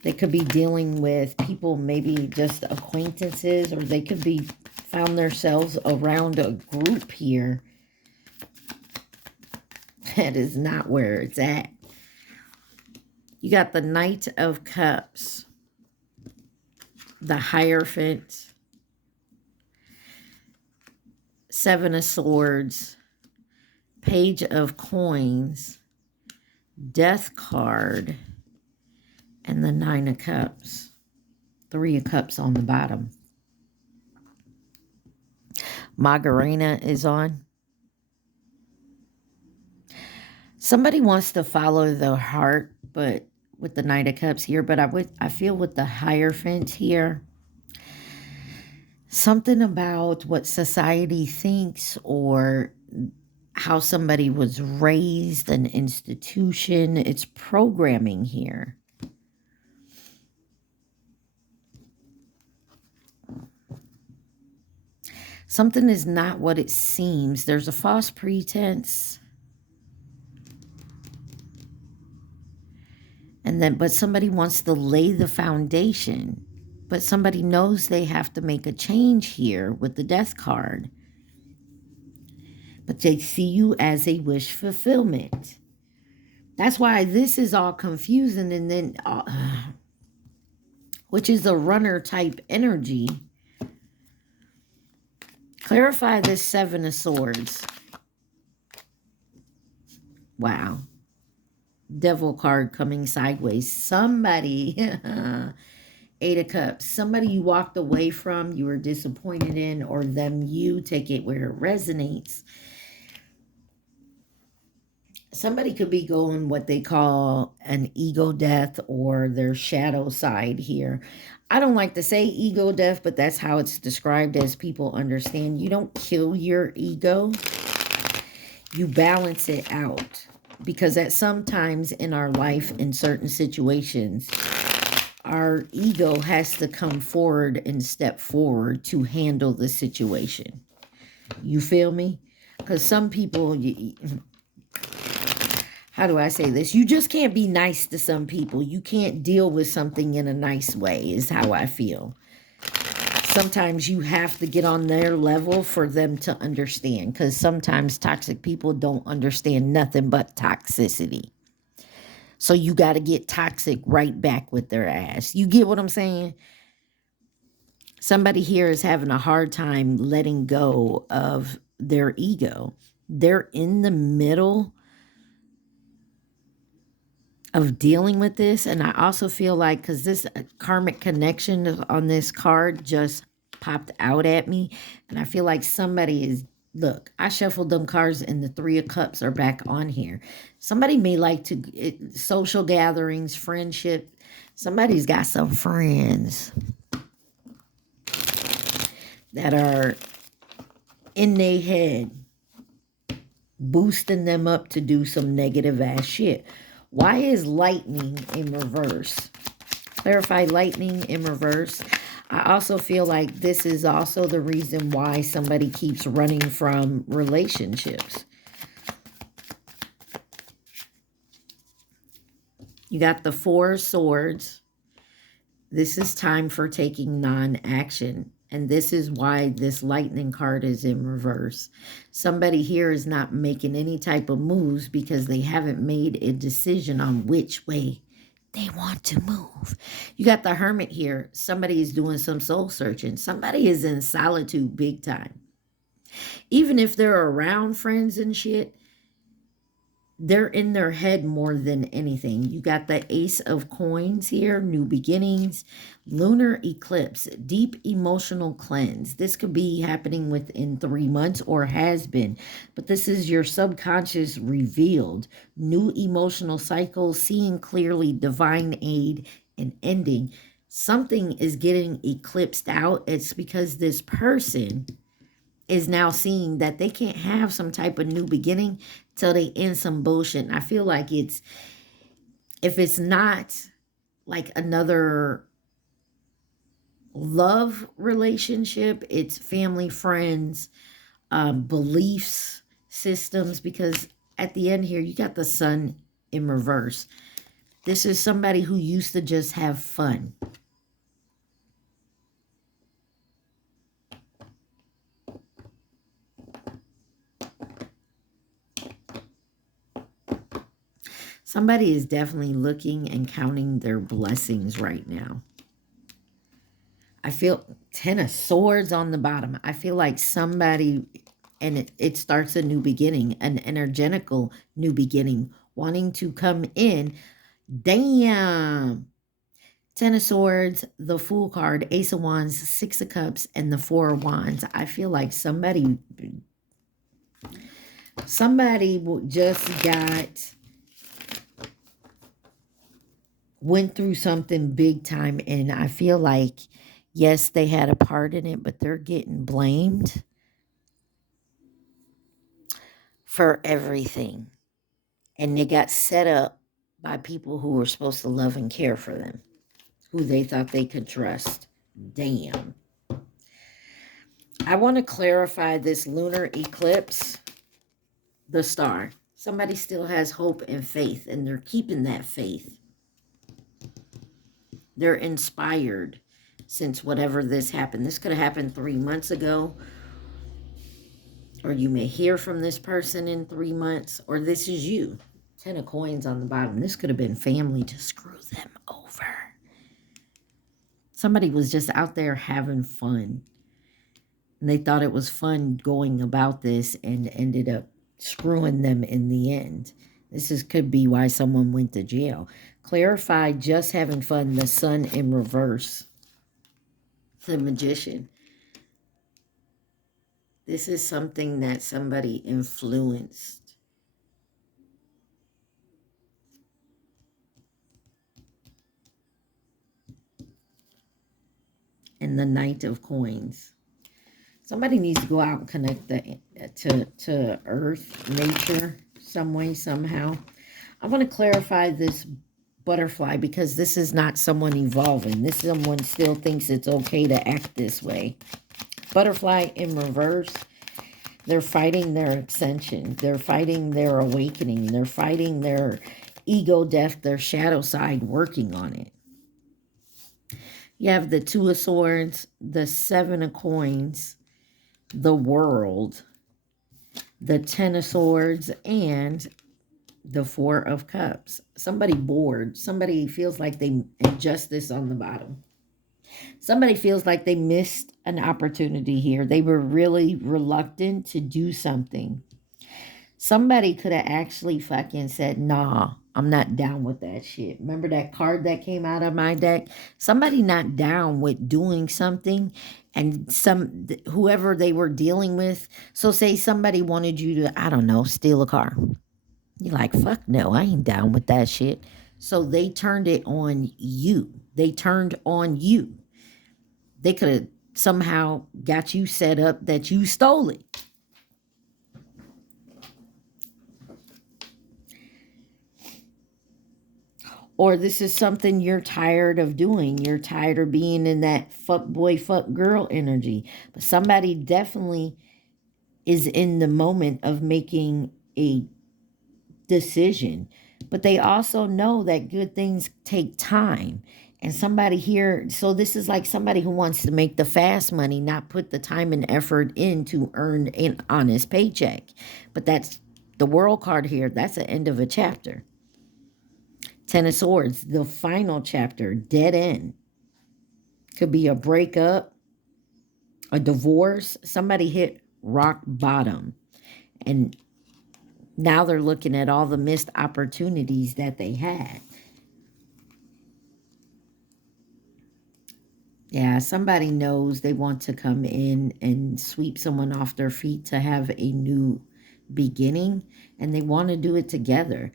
They could be dealing with people, maybe just acquaintances, or they could be found themselves around a group here. That is not where it's at. You got the Knight of Cups, the Hierophant, Seven of Swords, Page of Coins, Death card, and the Nine of Cups. Three of Cups on the bottom. Magarena is on. Somebody wants to follow the heart, but with the Knight of Cups here, but I feel with the Hierophant here, something about what society thinks or how somebody was raised, an institution, it's programming here. Something is not what it seems. There's a false pretense. And then, but somebody wants to lay the foundation. But somebody knows they have to make a change here with the Death card. But they see you as a wish fulfillment. That's why this is all confusing. And then, which is a runner type energy. Clarify this Seven of Swords. Wow. Devil card coming sideways. Somebody, Eight of Cups. Somebody you walked away from, you were disappointed in, or them you, take it where it resonates. Somebody could be going what they call an ego death or their shadow side here. I don't like to say ego death, but that's how it's described as people understand. You don't kill your ego. You balance it out. Because at some times in our life, in certain situations, our ego has to come forward and step forward to handle the situation. You feel me? Because some people, how do I say this? You just can't be nice to some people. You can't deal with something in a nice way is how I feel. Sometimes you have to get on their level for them to understand. Because sometimes toxic people don't understand nothing but toxicity. So you got to get toxic right back with their ass. You get what I'm saying? Somebody here is having a hard time letting go of their ego. They're in the middle of dealing with this. And I also feel like, because this karmic connection on this card just popped out at me. And I feel like somebody is, look, I shuffled them cards and the Three of Cups are back on here. Somebody may like to, social gatherings, friendship. Somebody's got some friends that are in their head, boosting them up to do some negative ass shit. Why is lightning in reverse? Clarify lightning in reverse. I also feel like this is also the reason why somebody keeps running from relationships. You got the Four of Swords. This is time for taking non-action. And this is why this lightning card is in reverse. Somebody here is not making any type of moves because they haven't made a decision on which way they want to move. You got the Hermit here. Somebody is doing some soul searching. Somebody is in solitude big time. Even if they're around friends and shit, they're in their head more than anything. You got the Ace of Coins here, new beginnings, lunar eclipse, deep emotional cleanse. This could be happening within 3 months or has been, but this is your subconscious revealed. New emotional cycles, seeing clearly, divine aid, and ending. Something is getting eclipsed out. It's because this person is now seeing that they can't have some type of new beginning till they end some bullshit. And I feel like if it's not like another love relationship, it's family, friends, beliefs, systems, because at the end here, you got the sun in reverse. This is somebody who used to just have fun. Somebody is definitely looking and counting their blessings right now. I feel 10 of swords on the bottom. I feel like somebody, and it starts a new beginning, an energetical new beginning, wanting to come in. Damn. 10 of swords, the Fool card, Ace of Wands, Six of Cups, and the Four of Wands. I feel like somebody just went through something big time, and I feel like, yes, they had a part in it, but they're getting blamed for everything. And they got set up by people who were supposed to love and care for them, who they thought they could trust. Damn. I want to clarify this lunar eclipse, the star. Somebody still has hope and faith, and they're keeping that faith. They're inspired since whatever this happened. This could have happened 3 months ago, or you may hear from this person in 3 months, or this is you. 10 of coins on the bottom. This could have been family to screw them over. Somebody was just out there having fun. And they thought it was fun going about this and ended up screwing them in the end. Could be why someone went to jail. Clarify, just having fun. The sun in reverse. The Magician. This is something that somebody influenced. And the Knight of Coins. Somebody needs to go out and connect to earth, nature, some way, somehow. I want to clarify this butterfly, because this is not someone evolving. This someone still thinks it's okay to act this way. Butterfly in reverse. They're fighting their ascension. They're fighting their awakening. They're fighting their ego death, their shadow side, working on it. You have the Two of Swords, the Seven of Coins, the World, the Ten of Swords, and the Four of Cups. Somebody bored. Somebody feels like they injustice on the bottom. Somebody feels like they missed an opportunity here. They were really reluctant to do something. Somebody could have actually fucking said, nah, I'm not down with that shit. Remember that card that came out of my deck? Somebody not down with doing something, and whoever they were dealing with. So say somebody wanted you to, I don't know, steal a car. You're like, fuck no, I ain't down with that shit. So they turned it on you. They turned on you. They could have somehow got you set up that you stole it. Or this is something you're tired of doing. You're tired of being in that fuck boy, fuck girl energy. But somebody definitely is in the moment of making a decision. But they also know that good things take time. And somebody here, so this is like somebody who wants to make the fast money, not put the time and effort in to earn an honest paycheck. But that's the World card here. That's the end of a chapter. Ten of Swords, the final chapter, dead end. Could be a breakup, a divorce. Somebody hit rock bottom. And Now they're looking at all the missed opportunities that they had. Yeah, somebody knows they want to come in and sweep someone off their feet to have a new beginning, and they want to do it together.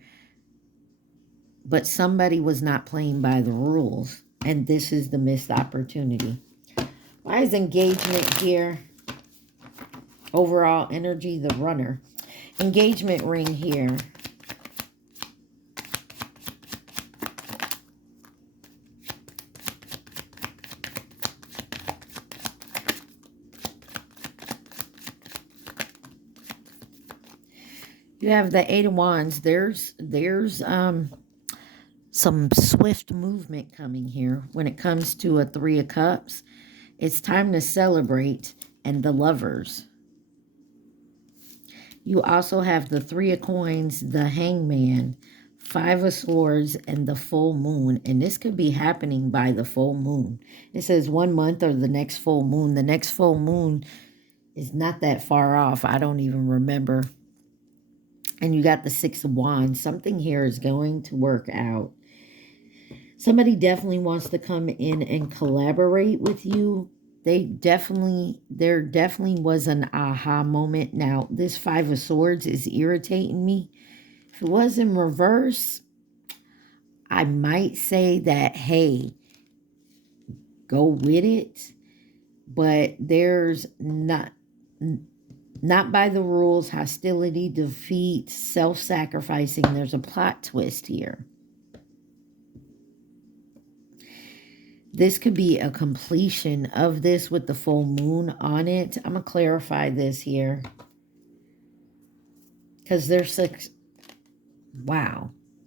But somebody was not playing by the rules, and this is the missed opportunity. Why is engagement here? Overall energy, the runner. Engagement ring here. You have the Eight of Wands. There's some swift movement coming here. When it comes to a Three of Cups, it's time to celebrate, and the Lovers. You also have the Three of Coins, the Hangman, Five of Swords, and the full moon. And this could be happening by the full moon. It says 1 month or the next full moon. The next full moon is not that far off. I don't even remember. And you got the Six of Wands. Something here is going to work out. Somebody definitely wants to come in and collaborate with you. There definitely was an aha moment. Now, this Five of Swords is irritating me. If it was in reverse, I might say that, hey, go with it. But there's not by the rules, hostility, defeat, self-sacrificing. There's a plot twist here. This could be a completion of this with the full moon on it. I'm going to clarify this here. Because there's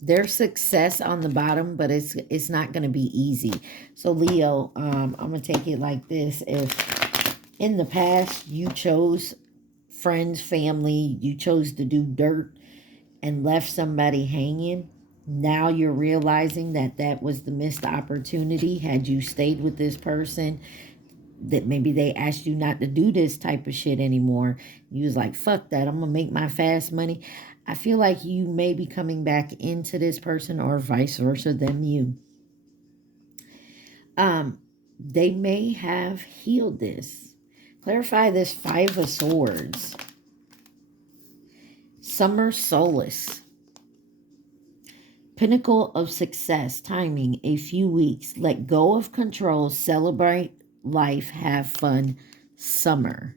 there's success on the bottom, but it's not going to be easy. So Leo, I'm going to take it like this. If in the past you chose friends, family, you chose to do dirt and left somebody hanging, now you're realizing that that was the missed opportunity. Had you stayed with this person, that maybe they asked you not to do this type of shit anymore. You was like, fuck that, I'm gonna make my fast money. I feel like you may be coming back into this person, or vice versa, them you. They may have healed this. Clarify this Five of Swords. Summer solace. Pinnacle of success, timing, a few weeks. Let go of control, celebrate life, have fun, summer.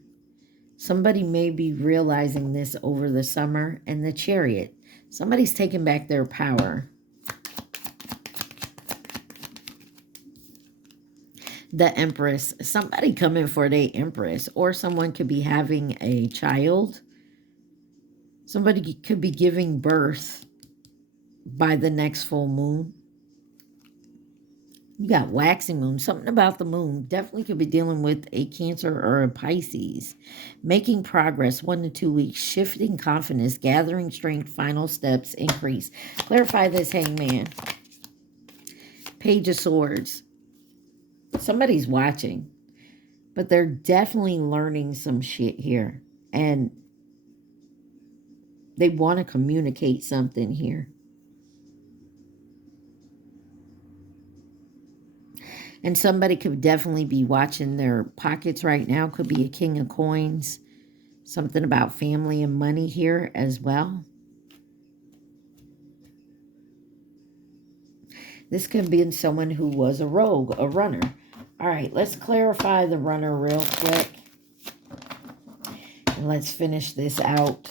Somebody may be realizing this over the summer. And the Chariot. Somebody's taking back their power. The Empress. Somebody coming for their Empress. Or someone could be having a child. Somebody could be giving birth by the next full moon. You got waxing moon. Something about the moon. Definitely could be dealing with a Cancer or a Pisces. Making progress 1 to 2 weeks. Shifting confidence. Gathering strength. Final steps. Increase. Clarify this, Hangman. Page of Swords. Somebody's watching. But they're definitely learning some shit here. And they want to communicate something here. And somebody could definitely be watching their pockets right now. Could be a King of Coins. Something about family and money here as well. This could be someone who was a rogue, a runner. All right, let's clarify the runner real quick. And let's finish this out.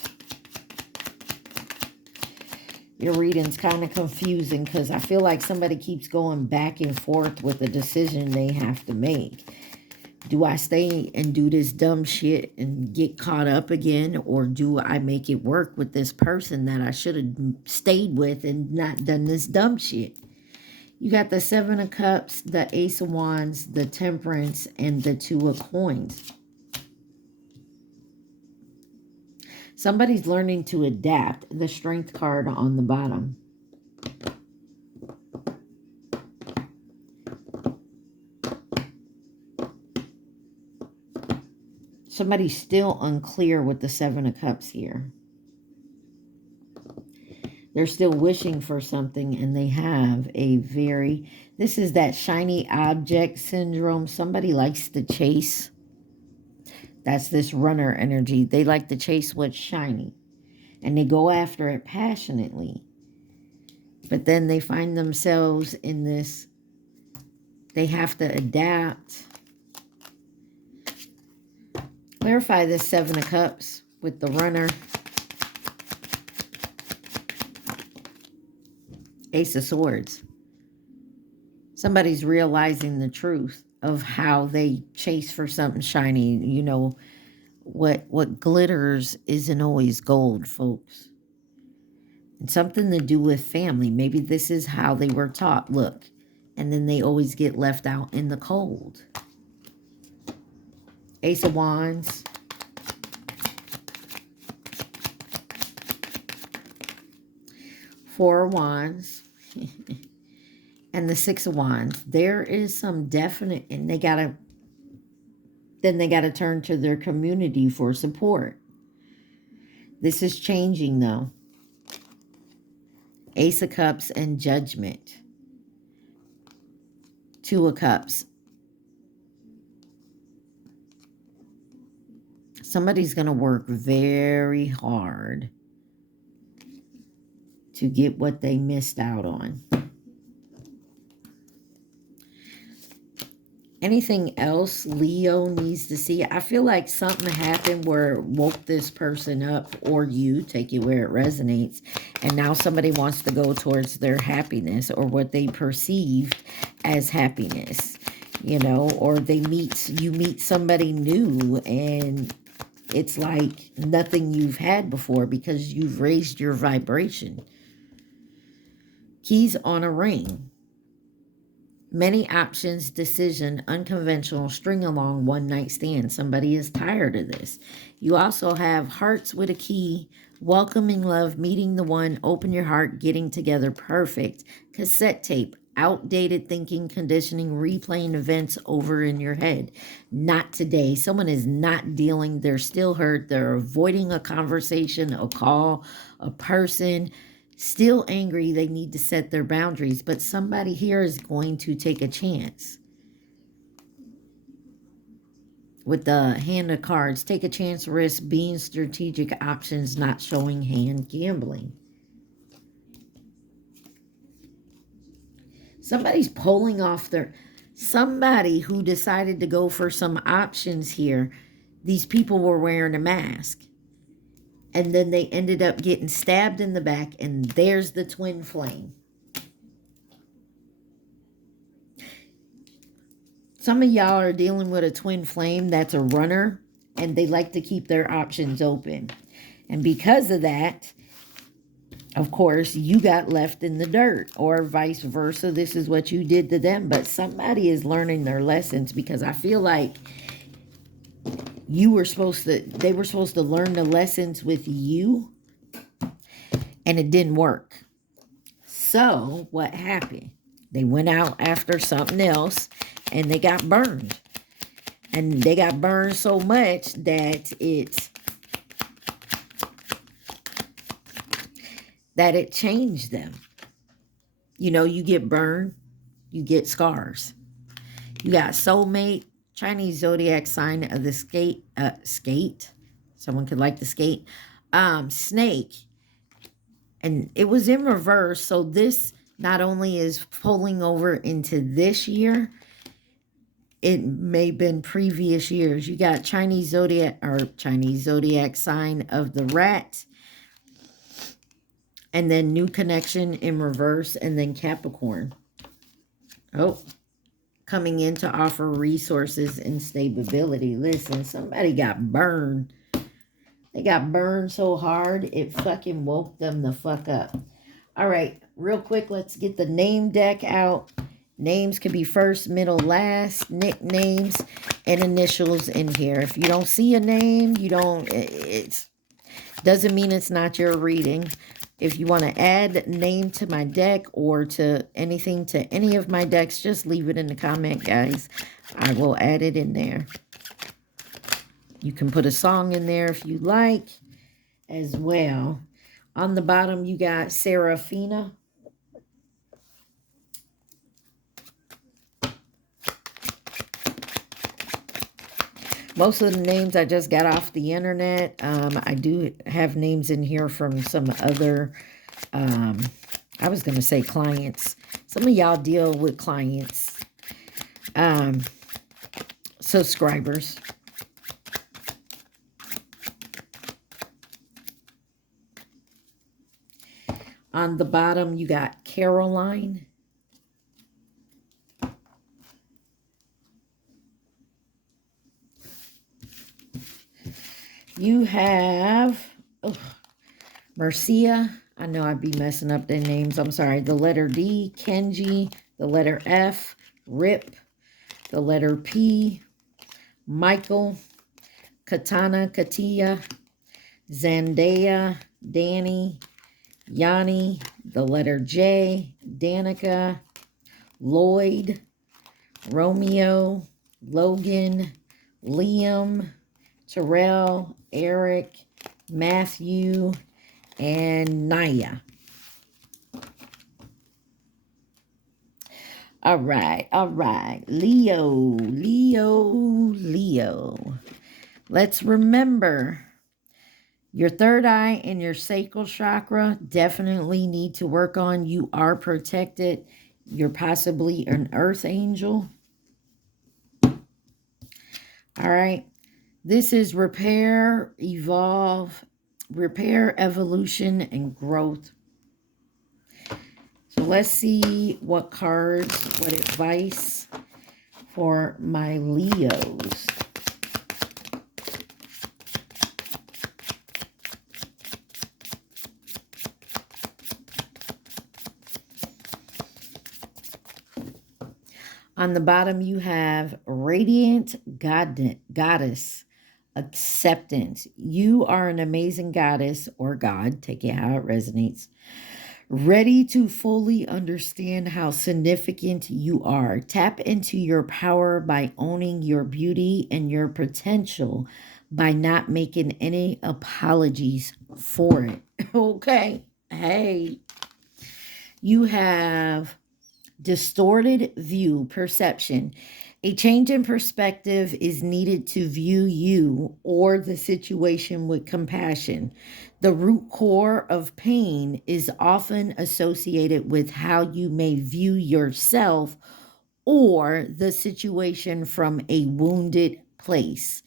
Your reading's kind of confusing because I feel like somebody keeps going back and forth with the decision they have to make. Do I stay and do this dumb shit and get caught up again? Or do I make it work with this person that I should have stayed with and not done this dumb shit? You got the Seven of Cups, the Ace of Wands, the Temperance, and the Two of Coins. Somebody's learning to adapt. The Strength card on the bottom. Somebody's still unclear with the Seven of Cups here. They're still wishing for something, and they have a very, this is that shiny object syndrome. Somebody likes to chase. That's this runner energy. They like to chase what's shiny, and they go after it passionately. But then they find themselves in this, they have to adapt. Clarify this Seven of Cups with the runner. Ace of Swords. Somebody's realizing the truth of how they chase for something shiny. You know, what glitters isn't always gold, folks. And something to do with family. Maybe this is how they were taught. Look. And then they always get left out in the cold. Ace of Wands. Four of Wands. And the Six of Wands. There is some definite, and they gotta turn to their community for support. This is changing though. Ace of Cups and Judgment. Two of Cups. Somebody's going to work very hard to get what they missed out on. Anything else Leo needs to see? I feel like something happened where it woke this person up, or you, take it where it resonates, and now somebody wants to go towards their happiness or what they perceived as happiness, you know, or you meet somebody new and it's like nothing you've had before because you've raised your vibration. Keys on a ring. Many options, decision, unconventional, string along, one night stand. Somebody is tired of this. You also have hearts with a key, welcoming love, meeting the one, open your heart, getting together, perfect. Cassette tape, outdated thinking, conditioning, replaying events over in your head. Not today. Someone is not dealing. They're still hurt. They're avoiding a conversation, a call, a person. Still angry, they need to set their boundaries, but somebody here is going to take a chance. With the Hand of Cards, take a chance, risk, being strategic, options, not showing hand, gambling. Somebody's pulling off somebody who decided to go for some options here. These people were wearing a mask. And then they ended up getting stabbed in the back, and there's the twin flame. Some of y'all are dealing with a twin flame that's a runner, and they like to keep their options open. And because of that, of course, you got left in the dirt, or vice versa. This is what you did to them. But somebody is learning their lessons, because I feel like they were supposed to learn the lessons with you, and it didn't work. So what happened? They went out after something else, and they got burned. And they got burned so much that it changed them. You know, you get burned, you get scars. You got soulmate, Chinese zodiac sign of the skate. Someone could like the skate. Snake. And it was in reverse. So this not only is pulling over into this year, it may have been previous years. You got Chinese zodiac sign of the rat. And then new connection in reverse. And then Capricorn. Oh. Coming in to offer resources and stability. Listen, somebody got burned. They got burned so hard, it fucking woke them the fuck up. All right, real quick, let's get the name deck out. Names could be first, middle, last, nicknames, and initials in here. If you don't see a name, it doesn't mean it's not your reading. If you want to add name to my deck or to anything to any of my decks, just leave it in the comment, guys. I will add it in there. You can put a song in there if you like as well. On the bottom, you got Serafina. Most of the names I just got off the internet. I do have names in here from some other, I was going to say clients. Some of y'all deal with clients, subscribers. On the bottom, you got Caroline. You have Mercia. I know I'd be messing up their names. I'm sorry. The letter D, Kenji. The letter F, Rip. The letter P, Michael. Katana, Katia. Zendaya, Danny. Yanni. The letter J, Danica. Lloyd. Romeo. Logan. Liam. Terrell. Eric. Matthew. And Naya. All right. Leo. Let's remember your third eye and your sacral chakra definitely need to work on. You are protected. You're possibly an earth angel. All right. This is repair, evolve, repair, evolution, and growth. So let's see what cards, what advice for my Leos. On the bottom, you have Radiant Goddess Acceptance. You are an amazing goddess or god, take it how it resonates, ready to fully understand how significant you are. Tap into your power by owning your beauty and your potential by not making any apologies for it. Okay. Hey, you have distorted view perception. A change in perspective is needed to view you or the situation with compassion. The root core of pain is often associated with how you may view yourself or the situation from a wounded place.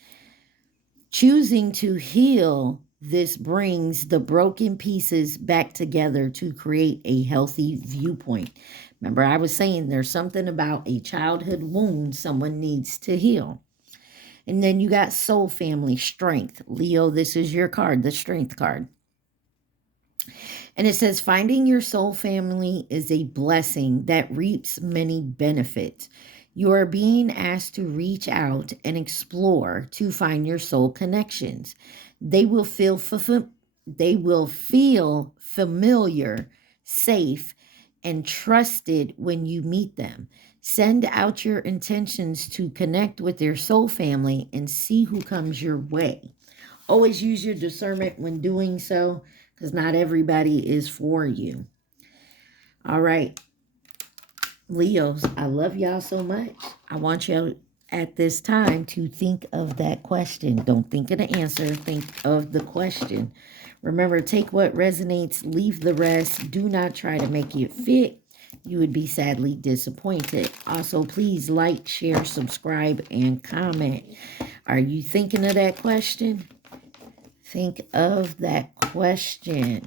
Choosing to heal this brings the broken pieces back together to create a healthy viewpoint. Remember, I was saying there's something about a childhood wound someone needs to heal. And then you got soul family, strength. Leo, this is your card, the strength card. And it says, finding your soul family is a blessing that reaps many benefits. You are being asked to reach out and explore to find your soul connections. They will feel familiar, safe, and trusted when you meet them. Send out your intentions to connect with your soul family and see who comes your way. Always use your discernment when doing so, because not everybody is for you. All right. Leos, I love y'all so much. I want you at this time to think of that question. Don't think of the answer. Think of the question. Remember, take what resonates, leave the rest. Do not try to make it fit. You would be sadly disappointed. Also, please like, share, subscribe, and comment. Are you thinking of that question? Think of that question.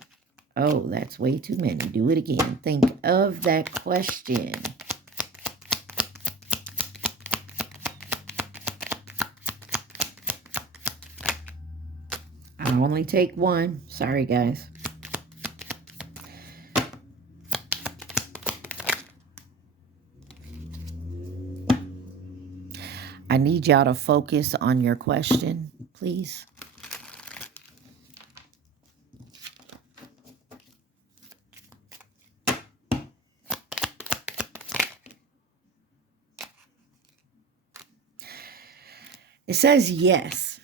Oh, that's way too many. Do it again. Think of that question. I only take one. Sorry, guys. I need y'all to focus on your question, please. It says yes.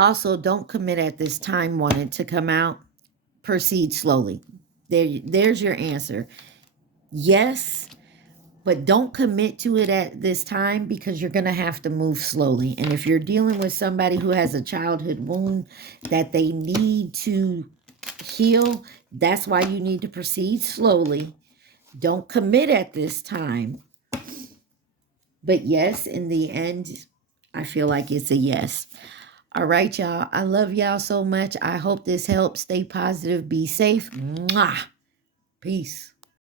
Also, don't commit at this time wanting to come out. Proceed slowly. There's your answer. Yes, but don't commit to it at this time because you're going to have to move slowly. And if you're dealing with somebody who has a childhood wound that they need to heal, that's why you need to proceed slowly. Don't commit at this time. But yes, in the end, I feel like it's a yes. All right, y'all. I love y'all so much. I hope this helps. Stay positive. Be safe. Mwah. Peace.